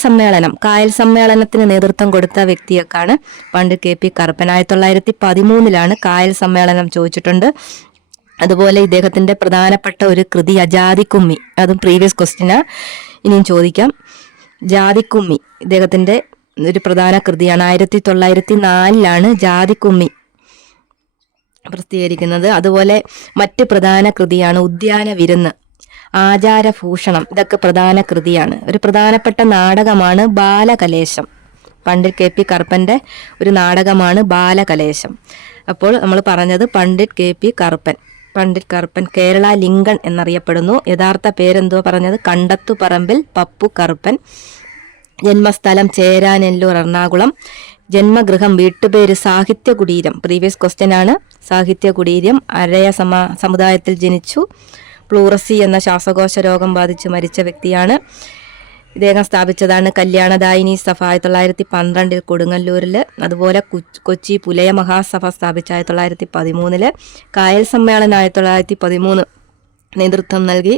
സമ്മേളനത്തിന് നേതൃത്വം കൊടുത്ത വ്യക്തിയൊക്കെയാണ് പണ്ഡിറ്റ് KP കറുപ്പൻ. 1913 കായൽ സമ്മേളനം ചോദിച്ചിട്ടുണ്ട്. അതുപോലെ ഇദ്ദേഹത്തിന്റെ പ്രധാനപ്പെട്ട ഒരു കൃതി ജാതിക്കുമ്മി, അതും പ്രീവിയസ് ക്വസ്റ്റ്യനാ, ഇനിയും ചോദിക്കാം. ജാതിക്കുമ്മി ഇദ്ദേഹത്തിന്റെ ഒരു പ്രധാന കൃതിയാണ്. 1904 ജാതിക്കുമ്മി പ്രസിദ്ധീകരിക്കുന്നത്. അതുപോലെ മറ്റ് പ്രധാന കൃതിയാണ് ഉദ്യാന വിരുന്ന്, ആചാരഭൂഷണം, ഇതൊക്കെ പ്രധാന കൃതിയാണ്. ഒരു പ്രധാനപ്പെട്ട നാടകമാണ് ബാലകലേശം. പണ്ഡിറ്റ് KP കറുപ്പന്റെ ഒരു നാടകമാണ് ബാലകലേശം. അപ്പോൾ നമ്മൾ പറഞ്ഞത് പണ്ഡിറ്റ് KP കറുപ്പൻ. കേരള ലിങ്കൺ എന്നറിയപ്പെടുന്നു. യഥാർത്ഥ പേരെന്തോ പറഞ്ഞത്? കണ്ടത്തുപറമ്പിൽ പപ്പു കറുപ്പൻ. ജന്മസ്ഥലം ചേരാനെല്ലൂർ, എറണാകുളം. ജന്മഗൃഹം, വീട്ടുപേര് സാഹിത്യകുടീരം, പ്രീവിയസ് ക്വസ്റ്റ്യൻ ആണ്. സാഹിത്യകുടീരം. അരയ സമുദായത്തിൽ ജനിച്ചു. പ്ലൂറസി എന്ന ശ്വാസകോശ രോഗം ബാധിച്ച് മരിച്ച വ്യക്തിയാണ്. ഇദ്ദേഹം സ്ഥാപിച്ചതാണ് കല്യാണദായിനി സഭ 1912 കൊടുങ്ങല്ലൂരിൽ. അതുപോലെ കൊച്ചി പുലയ മഹാസഭ സ്ഥാപിച്ച 1913. കായൽ സമ്മേളനം 1913 നേതൃത്വം നൽകി.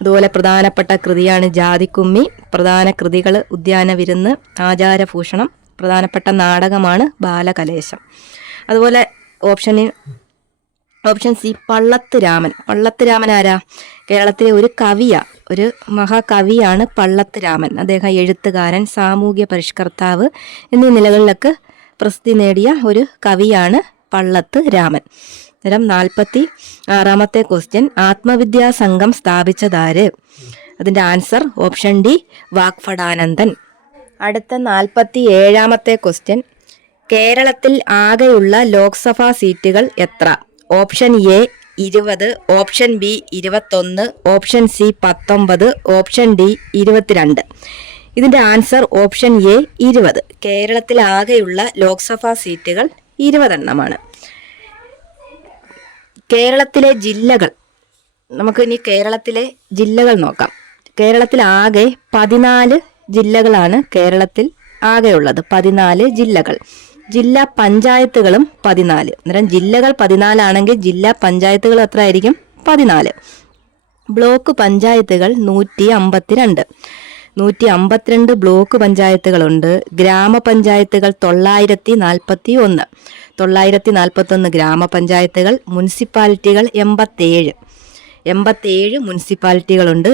അതുപോലെ പ്രധാനപ്പെട്ട കൃതിയാണ് ജാതിക്കുമ്മി. പ്രധാന കൃതികൾ ഉദ്യാന വിരുന്ന്, ആചാരഭൂഷണം. പ്രധാനപ്പെട്ട നാടകമാണ് ബാലകലേശം. അതുപോലെ ഓപ്ഷൻ സി പള്ളത്ത് രാമൻ ആരാ? കേരളത്തിലെ ഒരു ഒരു മഹാകവിയാണ് പള്ളത്ത് രാമൻ. അദ്ദേഹം എഴുത്തുകാരൻ, സാമൂഹ്യ പരിഷ്കർത്താവ് എന്നീ നിലകളിലൊക്കെ പ്രസിദ്ധി നേടിയ ഒരു കവിയാണ് പള്ളത്ത് രാമൻ. 46ാമത്തെ ക്വസ്റ്റ്യൻ, ആത്മവിദ്യാ സംഘം സ്ഥാപിച്ചതാര്? അതിന്റെ ആൻസർ ഓപ്ഷൻ ഡി, വാഗ്ഭടാനന്ദൻ. അടുത്ത 47ാമത്തെ ക്വസ്റ്റ്യൻ, കേരളത്തിൽ ആകെയുള്ള ലോക്സഭാ സീറ്റുകൾ എത്ര? Option A 20, option B 21, option C 19, option D 22. ഇതിന്റെ ആൻസർ ഓപ്ഷൻ എ 20. കേരളത്തിൽ ആകെയുള്ള ലോക്സഭാ സീറ്റുകൾ 20 എണ്ണമാണ്. കേരളത്തിലെ ജില്ലകൾ, നമുക്ക് ഇനി കേരളത്തിലെ ജില്ലകൾ നോക്കാം. കേരളത്തിൽ ആകെ 14 ജില്ലകളാണ് കേരളത്തിൽ ആകെയുള്ളത്. 14 ജില്ലകൾ. ജില്ലാ പഞ്ചായത്തുകളും 14. അന്നേരം ജില്ലകൾ 14 ആണെങ്കിൽ ജില്ലാ പഞ്ചായത്തുകൾ എത്ര ആയിരിക്കും? 14. ബ്ലോക്ക് പഞ്ചായത്തുകൾ 152 ബ്ലോക്ക് പഞ്ചായത്തുകളുണ്ട്. ഗ്രാമപഞ്ചായത്തുകൾ 941 ഗ്രാമപഞ്ചായത്തുകൾ. മുനിസിപ്പാലിറ്റികൾ 87 മുനിസിപ്പാലിറ്റികളുണ്ട്.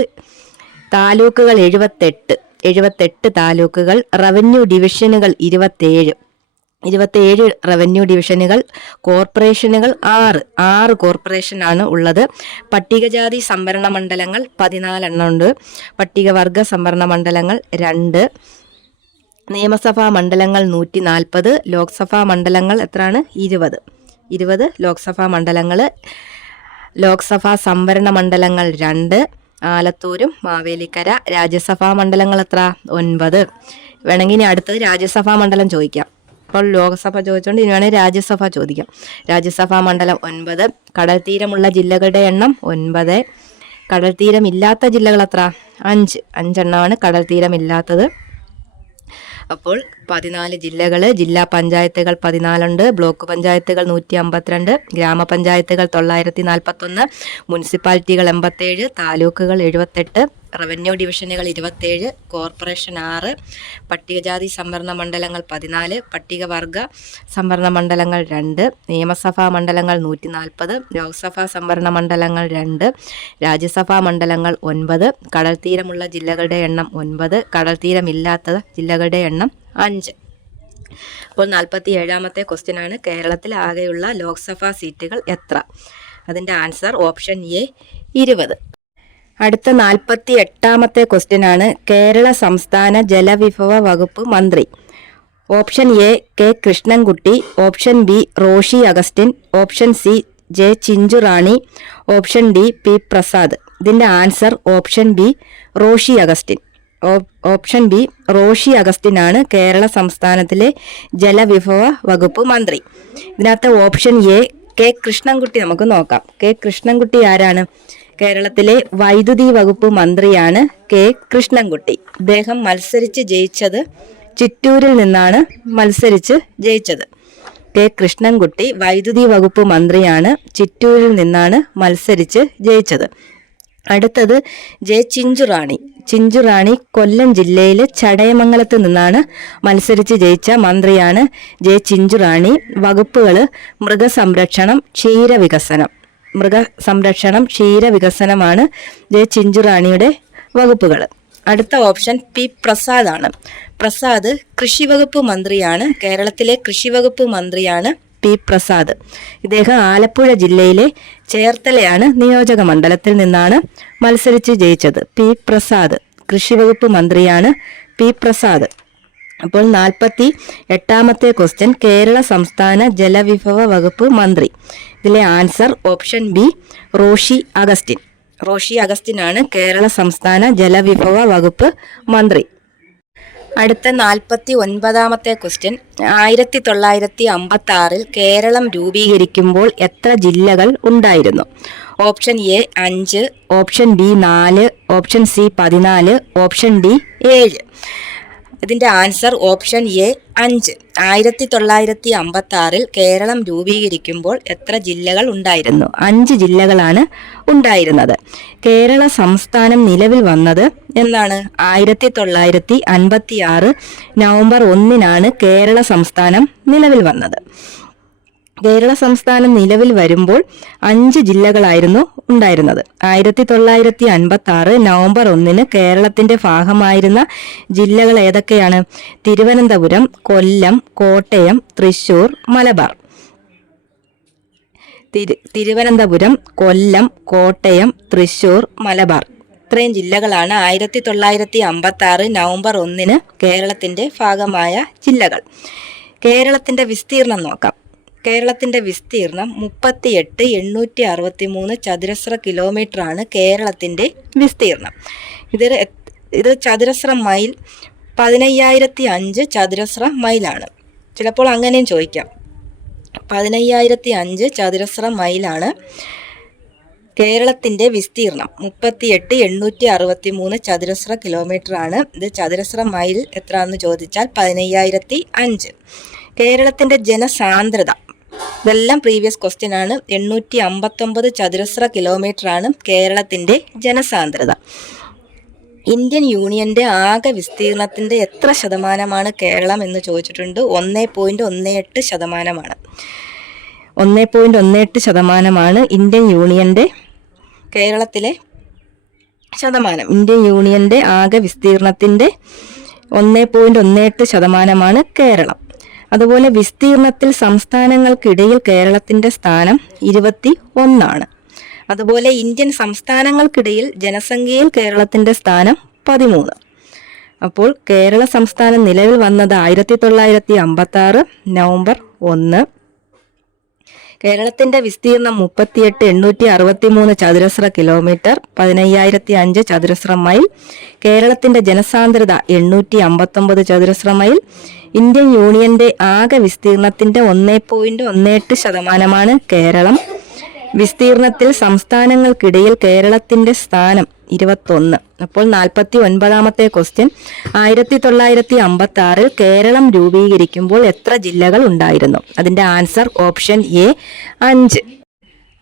താലൂക്കുകൾ 78 താലൂക്കുകൾ. റവന്യൂ ഡിവിഷനുകൾ 27 റവന്യൂ ഡിവിഷനുകൾ. കോർപ്പറേഷനുകൾ 6 കോർപ്പറേഷനാണ് ഉള്ളത്. പട്ടികജാതി സംവരണ മണ്ഡലങ്ങൾ 14 എണ്ണം ഉണ്ട്. പട്ടികവർഗ സംവരണ മണ്ഡലങ്ങൾ 2. നിയമസഭാ മണ്ഡലങ്ങൾ 140. ലോക്സഭാ മണ്ഡലങ്ങൾ എത്രയാണ്? 20 ലോക്സഭാ മണ്ഡലങ്ങൾ. ലോക്സഭാ സംവരണ മണ്ഡലങ്ങൾ 2. ആലത്തൂരും മാവേലിക്കര. രാജ്യസഭാ മണ്ഡലങ്ങൾ എത്ര? 9. വേണമെങ്കിൽ ഇനി അടുത്തത് രാജ്യസഭാ മണ്ഡലം ചോദിക്കാം. അപ്പോൾ ലോക്സഭ ചോദിച്ചുകൊണ്ട് ഇനി വേണമെങ്കിൽ രാജ്യസഭ ചോദിക്കാം. രാജ്യസഭാ മണ്ഡലം 9. കടൽ തീരമുള്ള ജില്ലകളുടെ എണ്ണം 9. കടൽ തീരമില്ലാത്ത ജില്ലകൾ എത്ര? 5 എണ്ണമാണ് കടൽ തീരമില്ലാത്തത്. അപ്പോൾ 14 ജില്ലകൾ. ജില്ലാ പഞ്ചായത്തുകൾ 14 ഉണ്ട്. ബ്ലോക്ക് പഞ്ചായത്തുകൾ 152. ഗ്രാമപഞ്ചായത്തുകൾ 941. മുനിസിപ്പാലിറ്റികൾ 87. താലൂക്കുകൾ 78. റവന്യൂ ഡിവിഷനുകൾ 27. കോർപ്പറേഷൻ 6. പട്ടികജാതി സംവരണ മണ്ഡലങ്ങൾ 14. പട്ടികവർഗ സംവരണ മണ്ഡലങ്ങൾ 2. നിയമസഭാ മണ്ഡലങ്ങൾ 140. ലോക്സഭാ സംവരണ മണ്ഡലങ്ങൾ 2. രാജ്യസഭാ മണ്ഡലങ്ങൾ 9. കടൽ തീരമുള്ള ജില്ലകളുടെ എണ്ണം 9. കടൽ തീരമില്ലാത്ത ജില്ലകളുടെ എണ്ണം 5. അപ്പോൾ 47ാമത്തെ ക്വസ്റ്റ്യൻ ആണ്, കേരളത്തിൽ ആകെയുള്ള ലോക്സഭാ സീറ്റുകൾ എത്ര? അതിൻ്റെ ആൻസർ ഓപ്ഷൻ എ 20. അടുത്ത 48ാമത്തെ ക്വസ്റ്റ്യൻ ആണ്, കേരള സംസ്ഥാന ജലവിഭവ വകുപ്പ് മന്ത്രി. Option A K Krishnankutty, option B Roshi Augustine, option C J Chinchurani, option D P Prasad. ഇതിൻ്റെ answer option B Roshi Augustine. Option B Roshi Augustine ആണ് കേരള സംസ്ഥാനത്തിലെ ജലവിഭവ വകുപ്പ് മന്ത്രി. ഇതിനകത്ത് ഓപ്ഷൻ എ കെ കൃഷ്ണൻകുട്ടി നമുക്ക് നോക്കാം. കെ കൃഷ്ണൻകുട്ടി ആരാണ്? കേരളത്തിലെ വൈദ്യുതി വകുപ്പ് മന്ത്രിയാണ് കെ കൃഷ്ണൻകുട്ടി. ഇദ്ദേഹം മത്സരിച്ച് ജയിച്ചത് ചിറ്റൂരിൽ നിന്നാണ് മത്സരിച്ച് ജയിച്ചത്. കെ കൃഷ്ണൻകുട്ടി വൈദ്യുതി വകുപ്പ് മന്ത്രിയാണ്, ചിറ്റൂരിൽ നിന്നാണ് മത്സരിച്ച് ജയിച്ചത്. അടുത്തത് ജെ ചിഞ്ചുറാണി. ചിഞ്ചുറാണി കൊല്ലം ജില്ലയിലെ ചടയമംഗലത്ത് നിന്നാണ് മത്സരിച്ച് ജയിച്ച മന്ത്രിയാണ് ജെ ചിഞ്ചുറാണി. വകുപ്പുകൾ മൃഗസംരക്ഷണം, ക്ഷീരവികസനമാണ് ജെ ചിഞ്ചുറാണിയുടെ വകുപ്പുകൾ. അടുത്ത ഓപ്ഷൻ പി പ്രസാദ് ആണ്. പ്രസാദ് കൃഷിവകുപ്പ് മന്ത്രിയാണ്. കേരളത്തിലെ കൃഷിവകുപ്പ് മന്ത്രിയാണ് പി പ്രസാദ്. ഇദ്ദേഹം ആലപ്പുഴ ജില്ലയിലെ ചേർത്തലയാണ് നിയോജക മണ്ഡലത്തിൽ നിന്നാണ് മത്സരിച്ച് ജയിച്ചത്. പി പ്രസാദ് കൃഷിവകുപ്പ് മന്ത്രിയാണ് പി പ്രസാദ്. അപ്പോൾ 48ാമത്തെ ക്വസ്റ്റ്യൻ, കേരള സംസ്ഥാന ജലവിഭവ വകുപ്പ് മന്ത്രി. ഇതിലെ answer option B Roshi Augustine. Roshi Augustine ആണ് കേരള സംസ്ഥാന ജലവിഭവ വകുപ്പ് മന്ത്രി. അടുത്ത 49ാമത്തെ ക്വസ്റ്റ്യൻ, 1956 കേരളം രൂപീകരിക്കുമ്പോൾ എത്ര ജില്ലകൾ ഉണ്ടായിരുന്നു? Option A 5, option B 4, option C 14, option D 7. ഇതിൻ്റെ ആൻസർ ഓപ്ഷൻ എ 5. 1956 കേരളം രൂപീകരിക്കുമ്പോൾ എത്ര ജില്ലകൾ ഉണ്ടായിരുന്നു? 5 ജില്ലകളാണ് ഉണ്ടായിരുന്നത്. കേരള സംസ്ഥാനം നിലവിൽ വന്നത് എന്നാണ്? 1956 നവംബർ 1 കേരള സംസ്ഥാനം നിലവിൽ വന്നത്. കേരള സംസ്ഥാനം നിലവിൽ വരുമ്പോൾ 5 ജില്ലകളായിരുന്നു ഉണ്ടായിരുന്നത്. 1956 നവംബർ 1 കേരളത്തിന്റെ ഭാഗമായിരുന്ന ജില്ലകൾ ഏതൊക്കെയാണ്? തിരുവനന്തപുരം, കൊല്ലം, കോട്ടയം, തൃശൂർ, മലബാർ. തിരുവനന്തപുരം, കൊല്ലം, കോട്ടയം, തൃശൂർ, മലബാർ. ഇത്രയും ജില്ലകളാണ് 1956 നവംബർ 1 കേരളത്തിന്റെ ഭാഗമായ ജില്ലകൾ. കേരളത്തിന്റെ വിസ്തീർണം നോക്കാം. കേരളത്തിൻ്റെ വിസ്തീർണം 38,863 ചതുരശ്ര കിലോമീറ്ററാണ് കേരളത്തിൻ്റെ വിസ്തീർണം. ഇത് ചതുരശ്ര മൈൽ 15,005 ചതുരശ്ര മൈലാണ്. ചിലപ്പോൾ അങ്ങനെയും ചോദിക്കാം. 15,005 ചതുരശ്ര മൈലാണ് കേരളത്തിൻ്റെ വിസ്തീർണം. 38,863 ചതുരശ്ര കിലോമീറ്ററാണ്. ഇത് ചതുരശ്ര മൈൽ എത്രയാണെന്ന് ചോദിച്ചാൽ 15,005. കേരളത്തിൻ്റെ ജനസാന്ദ്രത, ഇതെല്ലാം പ്രീവിയസ് ക്വസ്റ്റ്യൻ ആണ്. 859 ചതുരശ്ര കിലോമീറ്ററാണ് കേരളത്തിൻ്റെ ജനസാന്ദ്രത. ഇന്ത്യൻ യൂണിയൻ്റെ ആകെ വിസ്തീർണത്തിൻ്റെ എത്ര ശതമാനമാണ് കേരളം എന്ന് ചോദിച്ചിട്ടുണ്ട്. 1.18%. 1.18% ഇന്ത്യൻ യൂണിയൻ്റെ കേരളത്തിലെ ശതമാനം. ഇന്ത്യൻ യൂണിയൻ്റെ ആകെ വിസ്തീർണത്തിൻ്റെ 1.18% കേരളം. അതുപോലെ വിസ്തീർണത്തിൽ സംസ്ഥാനങ്ങൾക്കിടയിൽ കേരളത്തിൻ്റെ സ്ഥാനം 21. അതുപോലെ ഇന്ത്യൻ സംസ്ഥാനങ്ങൾക്കിടയിൽ ജനസംഖ്യയിൽ കേരളത്തിൻ്റെ സ്ഥാനം 13. അപ്പോൾ കേരള സംസ്ഥാനം നിലവിൽ വന്നത് 1956 നവംബർ 1. കേരളത്തിൻ്റെ വിസ്തീർണം 38,863 ചതുരശ്ര കിലോമീറ്റർ, 15,005 ചതുരശ്ര മൈൽ. കേരളത്തിൻ്റെ ജനസാന്ദ്രത 859 ചതുരശ്ര മൈൽ. ഇന്ത്യൻ യൂണിയൻ്റെ ആകെ വിസ്തീർണത്തിൻ്റെ 1.18% കേരളം. വിസ്തീർണത്തിൽ സംസ്ഥാനങ്ങൾക്കിടയിൽ കേരളത്തിൻ്റെ സ്ഥാനം 21. അപ്പോൾ 49ാമത്തെ ക്വസ്റ്റ്യൻ, 1956 കേരളം രൂപീകരിക്കുമ്പോൾ എത്ര ജില്ലകൾ ഉണ്ടായിരുന്നു? അതിൻ്റെ ആൻസർ ഓപ്ഷൻ എ 5.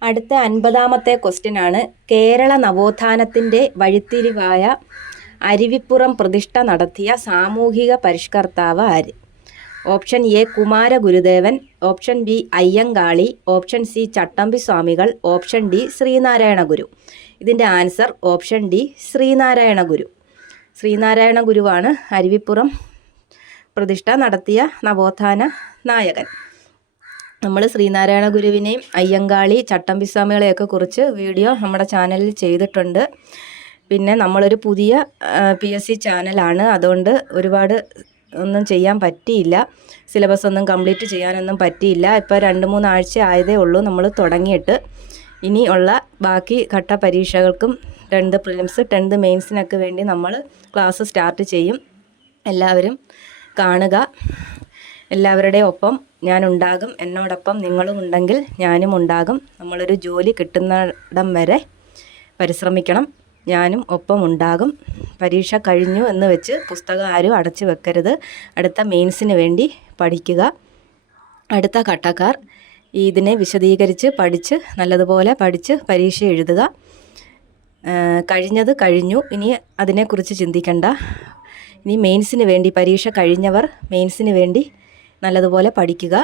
അടുത്ത 50ാമത്തെ ക്വസ്റ്റ്യൻ ആണ്. കേരള നവോത്ഥാനത്തിൻ്റെ വഴിത്തിരിവായ അരുവിപ്പുറം പ്രതിഷ്ഠ നടത്തിയ സാമൂഹിക പരിഷ്കർത്താവ് ആര്? Option A Kumaragurudevan, option B Ayyankali, option C Chattambi Swamikal, option D Sreenarayana Guru. ഇതിൻ്റെ answer option D Sreenarayana Guru. Sreenarayana ഗുരുവാണ് അരുവിപ്പുറം പ്രതിഷ്ഠ നടത്തിയ നവോത്ഥാന നായകൻ. നമ്മൾ ശ്രീനാരായണ ഗുരുവിനെയും അയ്യങ്കാളി, ചട്ടമ്പി സ്വാമികളെയൊക്കെ കുറിച്ച് വീഡിയോ നമ്മുടെ ചാനലിൽ ചെയ്തിട്ടുണ്ട്. പിന്നെ നമ്മളൊരു പുതിയ PSC ചാനലാണ്, അതുകൊണ്ട് ഒരുപാട് ഒന്നും ചെയ്യാൻ പറ്റിയില്ല. സിലബസ് ഒന്നും കംപ്ലീറ്റ് ചെയ്യാനൊന്നും പറ്റിയില്ല. ഇപ്പോൾ 2-3 ആഴ്ച ആയതേ ഉള്ളൂ നമ്മൾ തുടങ്ങിയിട്ട്. ഇനി ഉള്ള ബാക്കി ഘട്ട പരീക്ഷകൾക്കും 10th പ്രിലിംസ് 10th മെയിൻസിനൊക്കെ വേണ്ടി നമ്മൾ ക്ലാസ് സ്റ്റാർട്ട് ചെയ്യും. എല്ലാവരും കാണുക. എല്ലാവരുടെ ഒപ്പം ഞാനുണ്ടാകും. എന്നോടൊപ്പം നിങ്ങളും ഉണ്ടെങ്കിൽ ഞാനും ഉണ്ടാകും. നമ്മളൊരു ജോലി കിട്ടുന്നിടം വരെ പരിശ്രമിക്കണം. ഞാനും ഒപ്പം ഉണ്ടാകും. പരീക്ഷ കഴിഞ്ഞു എന്ന് വെച്ച് പുസ്തകം ആരും അടച്ചു വെക്കരുത്. അടുത്ത മെയിൻസിന് വേണ്ടി പഠിക്കുക. അടുത്ത ഘട്ടക്കാർ ഇതിനെ വിശദീകരിച്ച് പഠിച്ച് നല്ലതുപോലെ പഠിച്ച് പരീക്ഷ എഴുതുക. കഴിഞ്ഞത് കഴിഞ്ഞു. ഇനി അതിനെക്കുറിച്ച് ചിന്തിക്കണ്ട. ഇനി മെയിൻസിന് വേണ്ടി പരീക്ഷ കഴിഞ്ഞവർ മെയിൻസിന് വേണ്ടി നല്ലതുപോലെ പഠിക്കുക.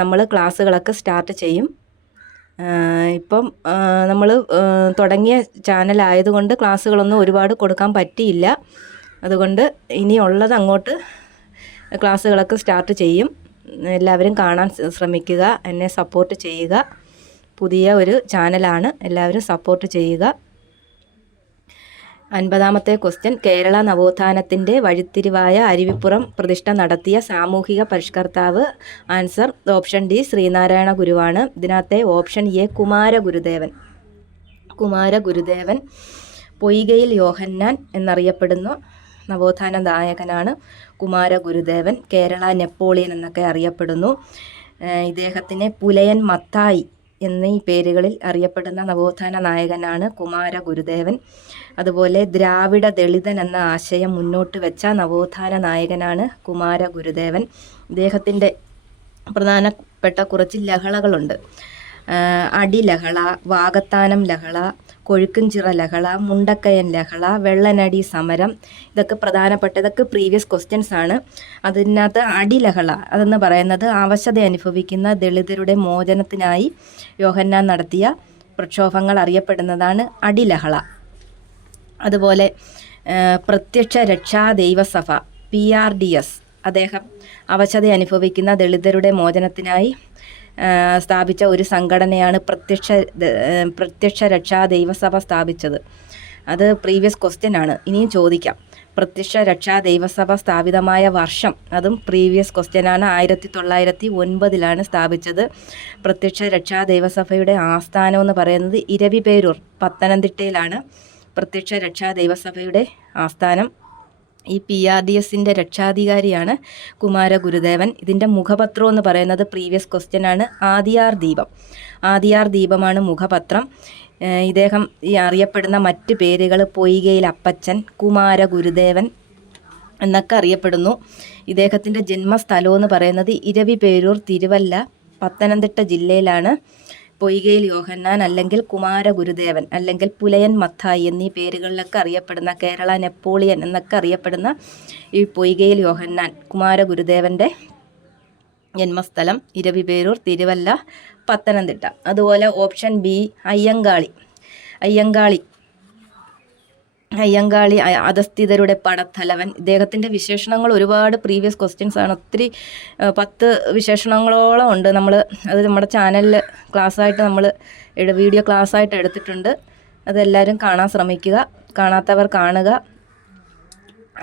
നമ്മൾ ക്ലാസ്സുകളൊക്കെ സ്റ്റാർട്ട് ചെയ്യും. ഇപ്പം നമ്മൾ തുടങ്ങിയ ചാനലായതുകൊണ്ട് ക്ലാസ്സുകളൊന്നും ഒരുപാട് കൊടുക്കാൻ പറ്റിയില്ല. അതുകൊണ്ട് ഇനിയുള്ളത് അങ്ങോട്ട് ക്ലാസ്സുകളൊക്കെ സ്റ്റാർട്ട് ചെയ്യും. എല്ലാവരും കാണാൻ ശ്രമിക്കുക. എന്നെ സപ്പോർട്ട് ചെയ്യുക. പുതിയ ഒരു ചാനലാണ്. എല്ലാവരും സപ്പോർട്ട് ചെയ്യുക. 50ാമത്തെ ക്വസ്റ്റ്യൻ. കേരള നവോത്ഥാനത്തിൻ്റെ വഴിത്തിരിവായ അരുവിപ്പുറം പ്രതിഷ്ഠ നടത്തിയ സാമൂഹിക പരിഷ്കർത്താവ്. ആൻസർ ഓപ്ഷൻ ഡി ശ്രീനാരായണ ഗുരുവാണ്. ഇതിനകത്തെ ഓപ്ഷൻ എ കുമാരഗുരുദേവൻ. കുമാരഗുരുദേവൻ പൊയ്കയിൽ യോഹന്നാൻ എന്നറിയപ്പെടുന്ന നവോത്ഥാന നായകനാണ് കുമാരഗുരുദേവൻ. കേരള നെപ്പോളിയൻ എന്നൊക്കെ അറിയപ്പെടുന്നു. ഇദ്ദേഹത്തിനെ പുലയൻ മത്തായി എന്നീ പേരുകളിൽ അറിയപ്പെടുന്ന നവോത്ഥാന നായകനാണ് കുമാരഗുരുദേവൻ. അതുപോലെ ദ്രാവിഡ ദളിതൻ എന്ന ആശയം മുന്നോട്ട് വെച്ച നവോത്ഥാന നായകനാണ് കുമാരഗുരുദേവൻ. ഇദ്ദേഹത്തിൻ്റെ പ്രധാനപ്പെട്ട കുറച്ച് ലഹളകളുണ്ട്. അടിലഹള, വാകത്താനം ലഹള, കൊഴുക്കുംചിറ ലഹള, മുണ്ടക്കയൻ ലഹള, വെള്ളനടി സമരം. ഇതൊക്കെ പ്രധാനപ്പെട്ട, ഇതൊക്കെ പ്രീവിയസ് ക്വസ്റ്റ്യൻസ് ആണ്. അതിനകത്ത് അടിലഹള അതെന്ന് പറയുന്നത് അവശത അനുഭവിക്കുന്ന ദളിതരുടെ മോചനത്തിനായി യോഹന്നാൻ നടത്തിയ പ്രക്ഷോഭങ്ങൾ അറിയപ്പെടുന്നതാണ് അടിലഹള. അതുപോലെ പ്രത്യക്ഷ രക്ഷാ ദൈവസഭ PRDS, അദ്ദേഹം അവശത അനുഭവിക്കുന്ന ദളിതരുടെ മോചനത്തിനായി സ്ഥാപിച്ച ഒരു സംഘടനയാണ് പ്രത്യക്ഷ രക്ഷാ ദൈവസഭ സ്ഥാപിച്ചത്. അത് പ്രീവിയസ് ക്വസ്റ്റ്യൻ ആണ്. ഇനിയും ചോദിക്കാം. പ്രത്യക്ഷ രക്ഷാ ദൈവസഭ സ്ഥാപിതമായ വർഷം അതും പ്രീവിയസ് ക്വസ്റ്റ്യനാണ്. 1909 സ്ഥാപിച്ചത്. പ്രത്യക്ഷ രക്ഷാ ദൈവസഭയുടെ ആസ്ഥാനം എന്ന് പറയുന്നത് ഇരവിപേരൂർ പത്തനംതിട്ടയിലാണ് പ്രത്യക്ഷ രക്ഷാ ദൈവസഭയുടെ ആസ്ഥാനം. ഈ PRDSൻ്റെ രക്ഷാധികാരിയാണ് കുമാരഗുരുദേവൻ. ഇതിൻ്റെ മുഖപത്രം എന്ന് പറയുന്നത് പ്രീവിയസ് ക്വസ്റ്റ്യനാണ്. ആദിയാർ ദീപമാണ് മുഖപത്രം. ഇദ്ദേഹം ഈ അറിയപ്പെടുന്ന മറ്റ് പേരുകൾ പൊയ്കയിൽ അപ്പച്ചൻ, കുമാരഗുരുദേവൻ എന്നൊക്കെ അറിയപ്പെടുന്നു. ഇദ്ദേഹത്തിൻ്റെ ജന്മസ്ഥലം എന്ന് പറയുന്നത് ഇരവിപേരൂർ, തിരുവല്ല, പത്തനംതിട്ട ജില്ലയിലാണ്. പൊയ്കയിൽ യോഹന്നാൻ അല്ലെങ്കിൽ കുമാരഗുരുദേവൻ അല്ലെങ്കിൽ പുലയൻ മത്തായി എന്നീ പേരുകളിലൊക്കെ അറിയപ്പെടുന്ന, കേരള നെപ്പോളിയൻ എന്നൊക്കെ അറിയപ്പെടുന്ന ഈ പൊയ്കയിൽ യോഹന്നാൻ കുമാരഗുരുദേവൻ്റെ ജന്മസ്ഥലം ഇരവിപേരൂർ, തിരുവല്ല, പത്തനംതിട്ട. അതുപോലെ ഓപ്ഷൻ ബി അയ്യങ്കാളി അധസ്ഥിതരുടെ പടത്തലവൻ. ഇദ്ദേഹത്തിൻ്റെ വിശേഷണങ്ങൾ ഒരുപാട് പ്രീവിയസ് ക്വസ്റ്റ്യൻസ് ആണ്. ഒത്തിരി 10 വിശേഷണങ്ങളോളം ഉണ്ട്. അത് നമ്മുടെ ചാനലിൽ ക്ലാസ്സായിട്ട് വീഡിയോ ക്ലാസ്സായിട്ട് എടുത്തിട്ടുണ്ട്. അതെല്ലാവരും കാണാൻ ശ്രമിക്കുക. കാണാത്തവർ കാണുക.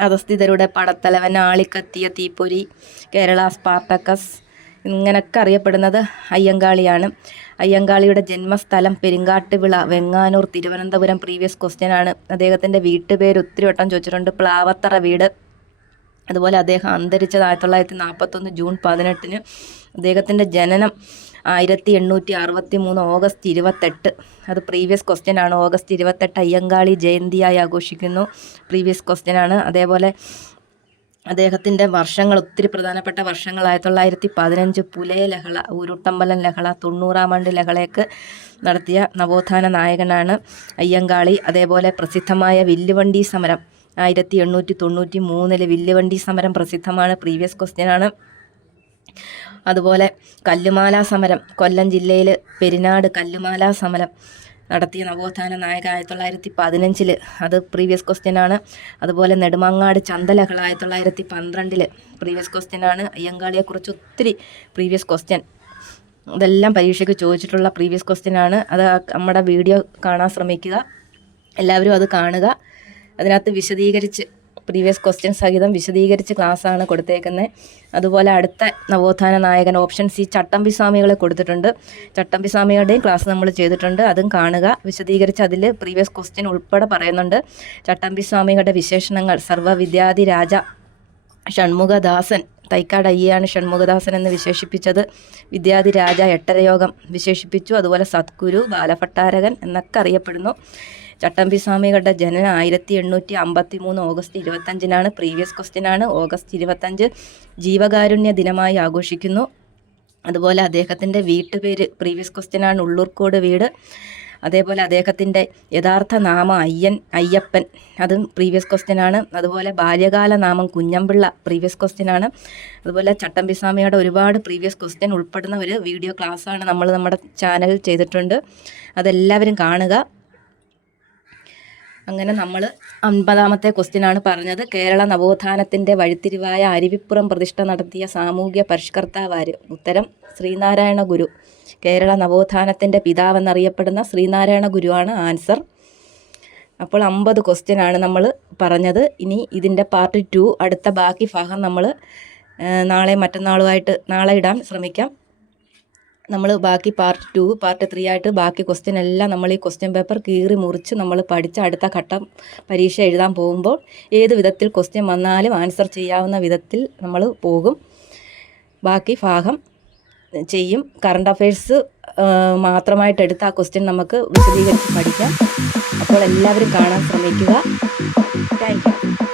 അധസ്ഥിതരുടെ പടത്തലവൻ, ആളിക്കത്തിയ തീപ്പൊരി, കേരള സ്പാർട്ടക്കസ്, ഇങ്ങനെയൊക്കെ അറിയപ്പെടുന്നത് അയ്യങ്കാളിയാണ്. അയ്യങ്കാളിയുടെ ജന്മസ്ഥലം പെരിങ്ങാട്ടുവിള, വെങ്ങാനൂർ, തിരുവനന്തപുരം. പ്രീവിയസ് ക്വസ്റ്റ്യനാണ്. അദ്ദേഹത്തിൻ്റെ വീട്ടുപേര് ഒത്തിരി വട്ടം ചോദിച്ചിട്ടുണ്ട്. പ്ലാവത്തറ വീട്. അതുപോലെ അദ്ദേഹം അന്തരിച്ചത് 1941 ജൂൺ 18. അദ്ദേഹത്തിൻ്റെ ജനനം 1863 ഓഗസ്റ്റ് 28. അത് പ്രീവിയസ് ക്വസ്റ്റ്യനാണ്. ഓഗസ്റ്റ് 28 അയ്യങ്കാളി ജയന്തിയായി ആഘോഷിക്കുന്നു. പ്രീവിയസ് ക്വസ്റ്റ്യനാണ്. അതേപോലെ അദ്ദേഹത്തിൻ്റെ വർഷങ്ങൾ, ഒത്തിരി പ്രധാനപ്പെട്ട വർഷങ്ങൾ: 1915 പുലയ ലഹള, ഊരുട്ടമ്പലം ലഹള, 90-ാം ആണ്ട് ലഹളയൊക്കെ നടത്തിയ നവോത്ഥാന നായകനാണ് അയ്യങ്കാളി. അതേപോലെ പ്രസിദ്ധമായ വില്ലുവണ്ടി സമരം 1893 വില്ലുവണ്ടി സമരം പ്രസിദ്ധമാണ്. പ്രീവിയസ് ക്വസ്റ്റ്യനാണ്. അതുപോലെ കല്ലുമാല സമരം, കൊല്ലം ജില്ലയിൽ പെരിനാട് കല്ലുമാല സമരം നടത്തിയ നവോത്ഥാന നായക 1915. അത് പ്രീവിയസ് ക്വസ്റ്റ്യനാണ്. അതുപോലെ നെടുമങ്ങാട് ചന്തലഹള 1912 പ്രീവിയസ് ക്വസ്റ്റ്യനാണ്. അയ്യങ്കാളിയെക്കുറിച്ച് ഒത്തിരി പ്രീവിയസ് ക്വസ്റ്റ്യൻ, ഇതെല്ലാം പരീക്ഷയ്ക്ക് ചോദിച്ചിട്ടുള്ള പ്രീവിയസ് ക്വസ്റ്റ്യനാണ്. അത് നമ്മുടെ വീഡിയോ കാണാൻ ശ്രമിക്കുക. എല്ലാവരും അത് കാണുക. അതിനകത്ത് വിശദീകരിച്ച് പ്രീവിയസ് ക്വസ്റ്റ്യൻ സഹിതം വിശദീകരിച്ച് ക്ലാസ്സാണ് കൊടുത്തേക്കുന്നത്. അതുപോലെ അടുത്ത നവോത്ഥാന നായകൻ ഓപ്ഷൻ സി ചട്ടമ്പി സ്വാമികളെ കൊടുത്തിട്ടുണ്ട്. ചട്ടമ്പി സ്വാമികളുടെയും ക്ലാസ് നമ്മൾ ചെയ്തിട്ടുണ്ട്, അതും കാണുക. വിശദീകരിച്ച് അതിൽ പ്രീവിയസ് ക്വസ്റ്റ്യൻ ഉൾപ്പെടെ പറയുന്നുണ്ട്. ചട്ടമ്പി സ്വാമികളുടെ വിശേഷണങ്ങൾ സർവ്വവിദ്യാധിരാജ ഷൺമുഖദാസൻ, തൈക്കാട് അയ്യയാണ് ഷൺമുഖദാസൻ എന്ന് വിശേഷിപ്പിച്ചത്. വിദ്യാധിരാജ എട്ടരയോഗം വിശേഷിപ്പിച്ചു. അതുപോലെ സദ്ഗുരു, ബാലഭട്ടാരകൻ എന്നൊക്കെ അറിയപ്പെടുന്നു. ചട്ടമ്പി സ്വാമികളുടെ ജനനം 1853 ഓഗസ്റ്റ് 25 പ്രീവിയസ് ക്വസ്റ്റ്യനാണ്. ഓഗസ്റ്റ് 25 ജീവകാരുണ്യ ദിനമായി ആഘോഷിക്കുന്നു. അതുപോലെ അദ്ദേഹത്തിൻ്റെ വീട്ടുപേര് പ്രീവിയസ് ക്വസ്റ്റ്യനാണ്, ഉള്ളൂർക്കോട് വീട്. അതേപോലെ അദ്ദേഹത്തിൻ്റെ യഥാർത്ഥ നാമം അയ്യപ്പൻ, അതും പ്രീവിയസ് ക്വസ്റ്റ്യനാണ്. അതുപോലെ ബാല്യകാല നാമം കുഞ്ഞമ്പിള്ള, പ്രീവിയസ് ക്വസ്റ്റ്യനാണ്. അതുപോലെ ചട്ടമ്പി സ്വാമിയുടെ ഒരുപാട് പ്രീവിയസ് ക്വസ്റ്റ്യൻ ഉൾപ്പെടുന്ന ഒരു വീഡിയോ ക്ലാസ്സാണ് നമ്മൾ നമ്മുടെ ചാനലിൽ ചെയ്തിട്ടുണ്ട്, അതെല്ലാവരും കാണുക. അങ്ങനെ നമ്മൾ 50ാമത്തെ ക്വസ്റ്റ്യനാണ് പറഞ്ഞത്. കേരള നവോത്ഥാനത്തിൻ്റെ വഴിത്തിരിവായ അരുവിപ്പുറം പ്രതിഷ്ഠ നടത്തിയ സാമൂഹ്യ പരിഷ്കർത്താവാര്? ഉത്തരം ശ്രീനാരായണ ഗുരു. കേരള നവോത്ഥാനത്തിൻ്റെ പിതാവെന്നറിയപ്പെടുന്ന ശ്രീനാരായണ ഗുരുവാണ് ആൻസർ. അപ്പോൾ 50 ക്വസ്റ്റ്യനാണ് നമ്മൾ പറഞ്ഞത്. ഇനി ഇതിൻ്റെ പാർട്ട് 2 അടുത്ത ബാക്കി ഭാഗം നമ്മൾ നാളെ മറ്റന്നാളുമായിട്ട് നാളെ ഇടാൻ ശ്രമിക്കാം. നമ്മൾ ബാക്കി പാർട്ട് 2 പാർട്ട് 3 ആയിട്ട് ബാക്കി ക്വസ്റ്റ്യൻ എല്ലാം നമ്മൾ ഈ ക്വസ്റ്റ്യൻ പേപ്പർ കീറി മുറിച്ച് നമ്മൾ പഠിച്ച് അടുത്ത ഘട്ടം പരീക്ഷ എഴുതാൻ പോകുമ്പോൾ ഏത് വിധത്തിൽ ക്വസ്റ്റ്യൻ വന്നാലും ആൻസർ ചെയ്യാവുന്ന വിധത്തിൽ നമ്മൾ പോകും. ബാക്കി ഭാഗം ചെയ്യും. കറണ്ട് അഫയേഴ്സ് മാത്രമായിട്ട് എടുത്ത് ആ ക്വസ്റ്റ്യൻ നമുക്ക് വിശദീകരിച്ച് പഠിക്കാം. അപ്പോൾ എല്ലാവരും കാണാൻ ശ്രമിക്കുക. Thank you.